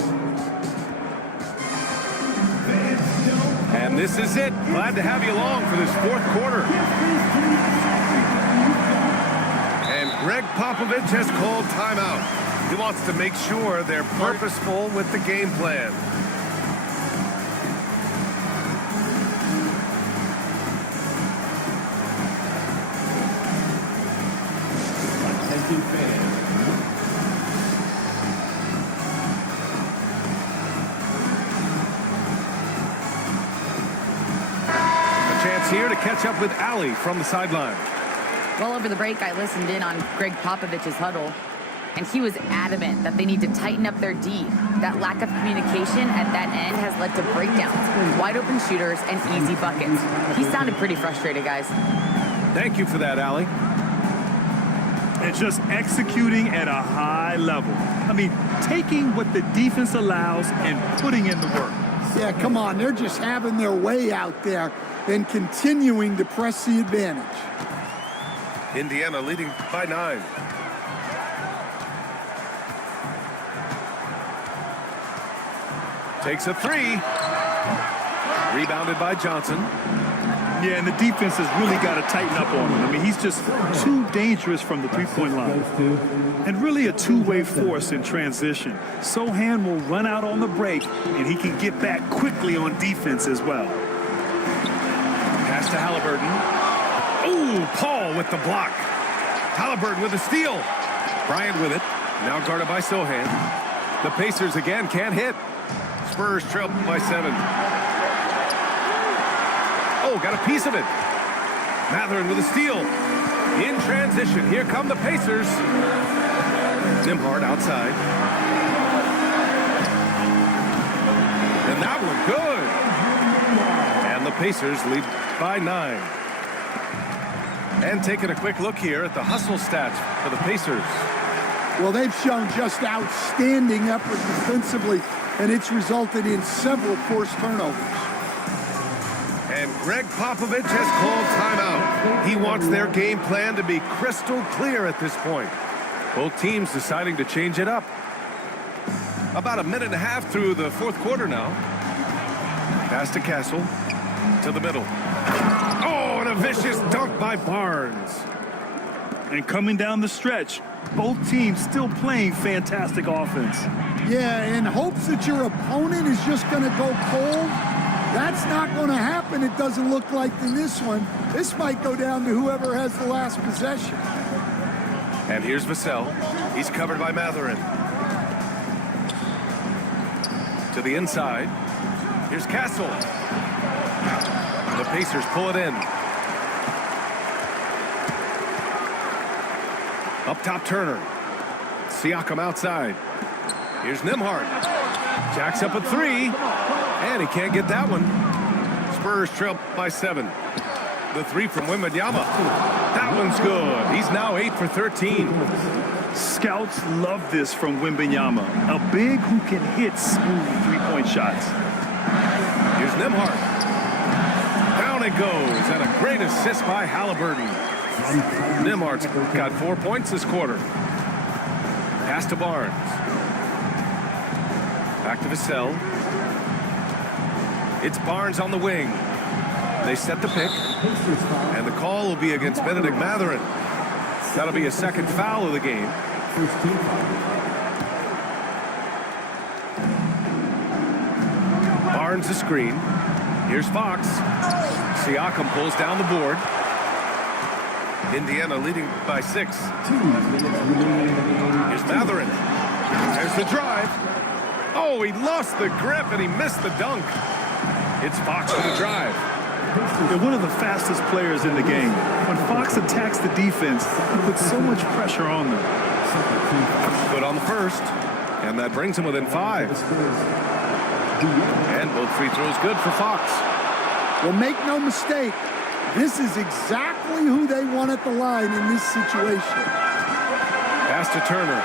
And this is it. Glad to have you along for this 4th quarter. And Greg Popovich has called timeout. He wants to make sure they're purposeful with the game plan. catch up with Allie from the sideline. Well, over the break, I listened in on Greg Popovich's huddle, and he was adamant that they need to tighten up their D. That lack of communication at that end has led to breakdowns, wide open shooters, and easy buckets. He sounded pretty frustrated, guys. Thank you for that, Allie. And just executing at a high level. I mean, taking what the defense allows and putting in the work. Yeah, come on. They're just having their way out there and continuing to press the advantage. Indiana leading by 9. Takes a 3. Rebounded by Johnson. Yeah, and the defense has really got to tighten up on him. I mean, he's just too dangerous from the three-point line. And really a two-way force in transition. Sohan will run out on the break, and he can get back quickly on defense as well. Pass to Halliburton. Ooh, Paul with the block. Halliburton with the steal. Bryant with it. Now guarded by Sohan. The Pacers again can't hit. Spurs trail by 7. Oh, got a piece of it. Mathurin with a steal. In transition, here come the Pacers. Nembhard outside. And that one good. And the Pacers lead by 9. And taking a quick look here at the hustle stats for the Pacers. Well, they've shown just outstanding effort defensively, and it's resulted in several forced turnovers. And Greg Popovich has called timeout. He wants their game plan to be crystal clear at this point. Both teams deciding to change it up. About a minute and a half through the fourth quarter now. Pass to Castle. To the middle. Oh, and a vicious dunk by Barnes. And coming down the stretch, both teams still playing fantastic offense. Yeah, in hopes that your opponent is just going to go cold. That's not going to happen, it doesn't look like in this one. This might go down to whoever has the last possession. And here's Vassell. He's covered by Mathurin. To the inside. Here's Castle. The Pacers pull it in. Up top, Turner. Siakam outside. Here's Nembhard. Jacks up a 3. And he can't get that one. Spurs trail by 7. The 3 from Wembanyama. That one's good. He's now 8 for 13. Scouts love this from Wembanyama. A big who can hit smooth three-point shots. Here's Nembhard. Down it goes. And a great assist by Halliburton. Nembhard's got 4 points this quarter. Pass to Barnes. Back to Vassell. It's Barnes on the wing. They set the pick. And the call will be against Benedict Mathurin. That'll be a second foul of the game. Barnes a screen. Here's Fox. Siakam pulls down the board. Indiana leading by 6. Here's Mathurin. There's the drive. Oh, he lost the grip and he missed the dunk. It's Fox for the drive. They're one of the fastest players in the game. When Fox attacks the defense, he puts so much pressure on them. Good on the first, and that brings him within 5. And both free throws good for Fox. Well, make no mistake, this is exactly who they want at the line in this situation. Pass to Turner.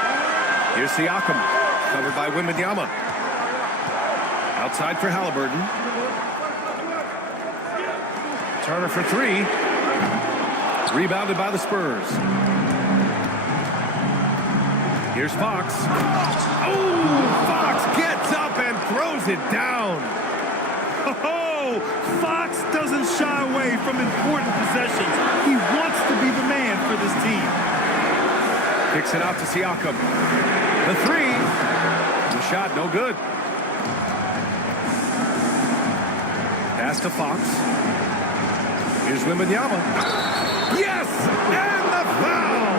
Here's Siakam, covered by Wembanyama. Outside for Halliburton. Turner for 3. Rebounded by the Spurs. Here's Fox. Oh, Fox gets up and throws it down. Oh, Fox doesn't shy away from important possessions. He wants to be the man for this team. Kicks it out to Siakam. The 3. The shot no good. Pass to Fox. Here's Wembanyama. Yes! And the foul!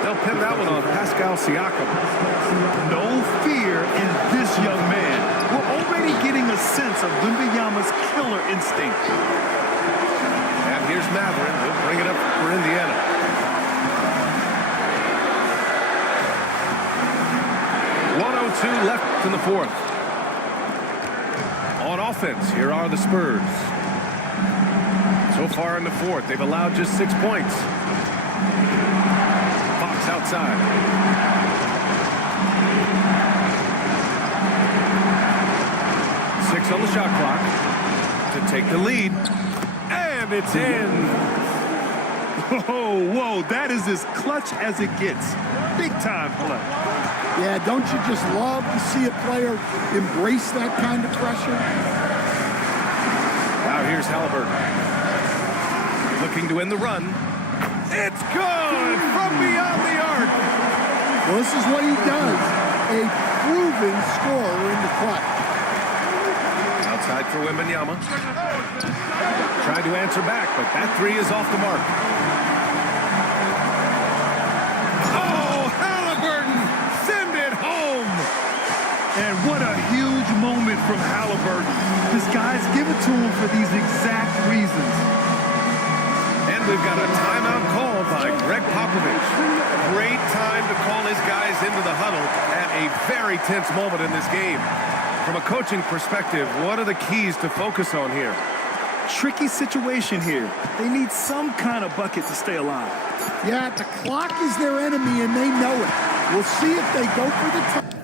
They'll pin that one on Pascal Siakam. No fear in this young man. We're already getting a sense of Wembanyama's killer instinct. Matherin. He'll bring it up for Indiana. .102 left in the fourth. On offense, here are the Spurs. So far in the fourth, they've allowed just 6 points. Fox outside. Six on the shot clock to take the lead. And it's in. Whoa, that is as clutch as it gets. Big time play. Yeah, don't you just love to see a player embrace that kind of pressure? Now here's Halliburton. Looking to end the run. It's good from beyond the arc. Well, this is what he does. A proven scorer in the clutch. Outside for Wembanyama. Tried to answer back, but that three is off the mark. Oh, Halliburton! Send it home! And what a huge moment from Halliburton. His guys give it to him for these exact reasons. And we've got a timeout call by Greg Popovich. Great time to call his guys into the huddle at a very tense moment in this game. From a coaching perspective, what are the keys to focus on here? Tricky situation here. They need some kind of bucket to stay alive. Yeah, the clock is their enemy, and they know it. We'll see if they go for the time.